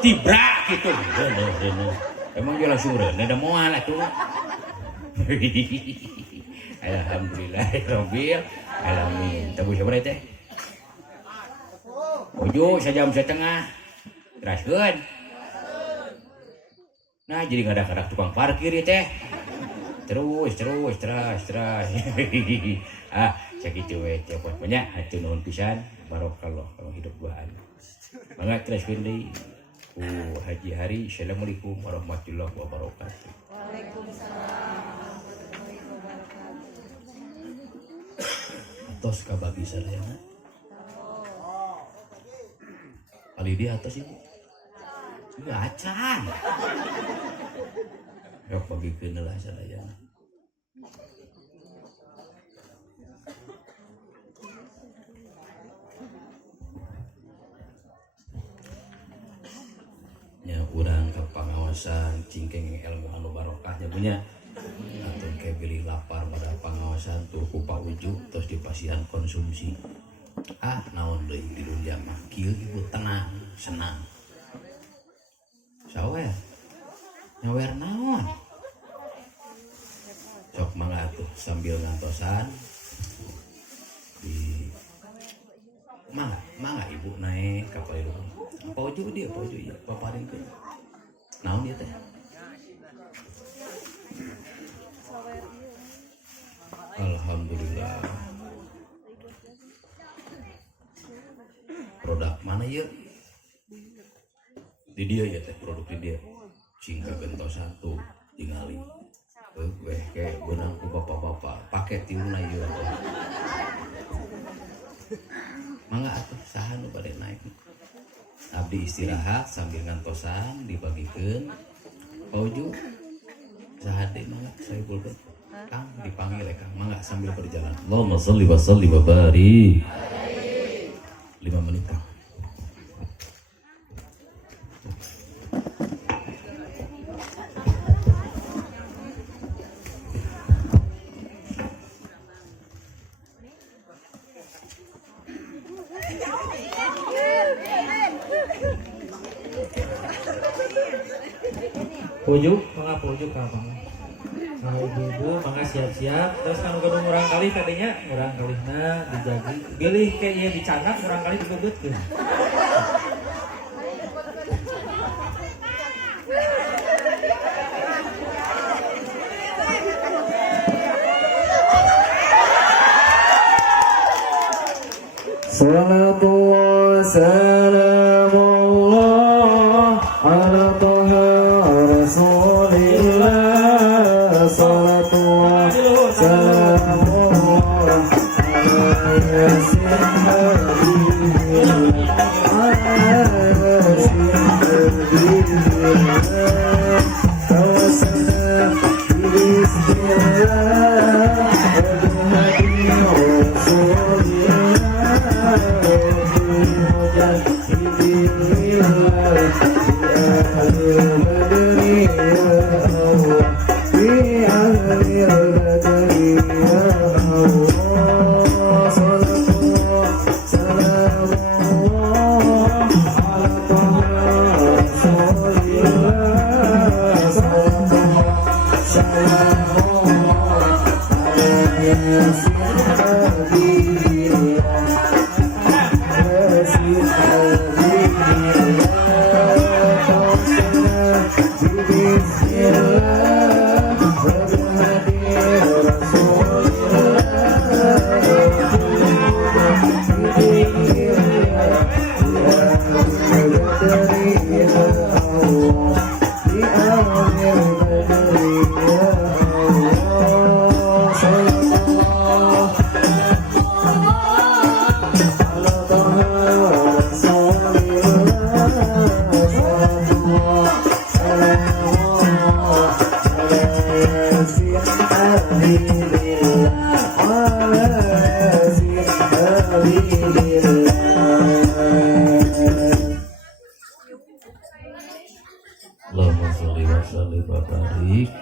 tibra kitu. Bener. Emang dia langsung rene da moal atuh. Alhamdulillahirabbil alamin. Tabu sabaraha teh? Ojo sajam setengah. Teraskeun. Nah jadi ngadak-ngadak tukang parkir ya teh. Terus. Sakitu we teh buat banyak atuh nuhun pisan barokallah kalau hidup duaan. Mangga teraskeun deui. Haji Hari. Assalamualaikum warahmatullahi wabarakatuh. Waalaikumsalam warahmatullahi wabarakatuh. Atos kabagi sadayana. Kali dia atas ibu. Juga acan. Rok bagikeun lah sadayana. Nya urang ka pangaosan cingkeng ilmu anu barokah nya punya. Atau ke pilih lapar pada pangaosan tur ku pauju terus dipasihan konsumsi. Naon deui di dunia mah kieu ibu tenang, senang. Sawer. Nyawer naon? Sok mangga atuh sambil ngantosan. Di mangga ibu naik ka payung. Pauju dia, pauju ieu paparingkeun. Naon ieu teh? Alhamdulillah. Produk mana ya? Di dia ya teh produk di dia. Singka gentosan tuh tingali. Weh kayak benang ku bapak-bapak pakai tiuna ieu. mangga atuh saha nu bade naik. Abdi istirahat sambil ngantosan dibagikeun. Pauju saha deui mangga saya pulkeun. Kang dipanggil Kang mangga sambil berjalan. Allahumma shalli wa sallim wa barik. 5 menit Kang. Pujuk, mangga pujuk ka Abang. Kalau ibu-ibu mangga siap-siap. Terus kan kudu ngurang kali tadinya, ngurang kalihna dijagi. Bilih ke ieu dicangat ngurang kali dibebeutkeun. Salatu wa salamullah ala toha rasulillah. Salatu wa salamullah ala yasin habibillah. Ala yasin habibillah. Tawassalam bismillah. Wabhadi rasulillah. Allahumma sholli wa sallim wa barik.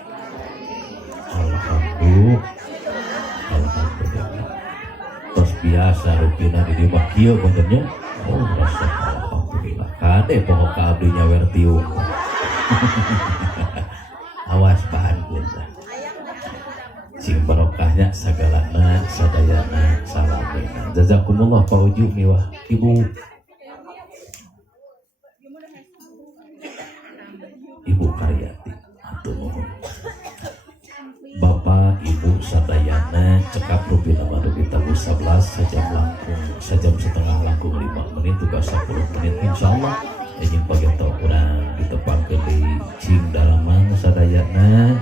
Alhamdulillah. Tos biasa rupina di rumah kieu benernya. Oh, rasa alhamdulillah. Kade pokok ka abdi nyawer tiung. Awas bahan guna. Sing barokahnya sagalana sadayana salamena. Jazakumullah Pak Uju miwah Ibu. Ibu Karyati atur nuhun. Bapak Ibu sadayana cekap rupina madu kita 11 sajam langkung sajam setengah langkung 5 menit tugas 10 menit insyaallah ingin pagento urang ditepankeun di cing dalaman sadayana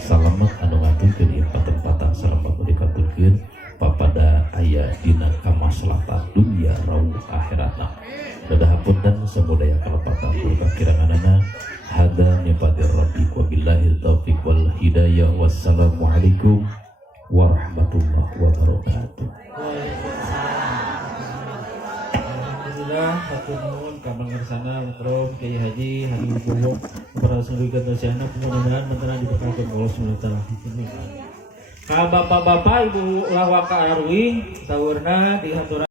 salamet anu ngaturkeun ieu patempatan salamet dikaturkeun papada aya dina kamaslahatan dunia rawuh akhiratna. Dadahapunten samudaya kalepatan durga kiranganana hada nipadir rabbik wa billahi taufiq wal hidayah. Wassalamualaikum warahmatullahi wabarakatuh. Alhamdulillah, hatur nuhun ka mangarsana Mukarram Kiai Haji Habib Bowo para sulugan dosana mudah-mudahan mantenan diberkahi Allah Subhanahu wa taala. Ka bapak-bapak ibu lawaka arwi saweurna di haturan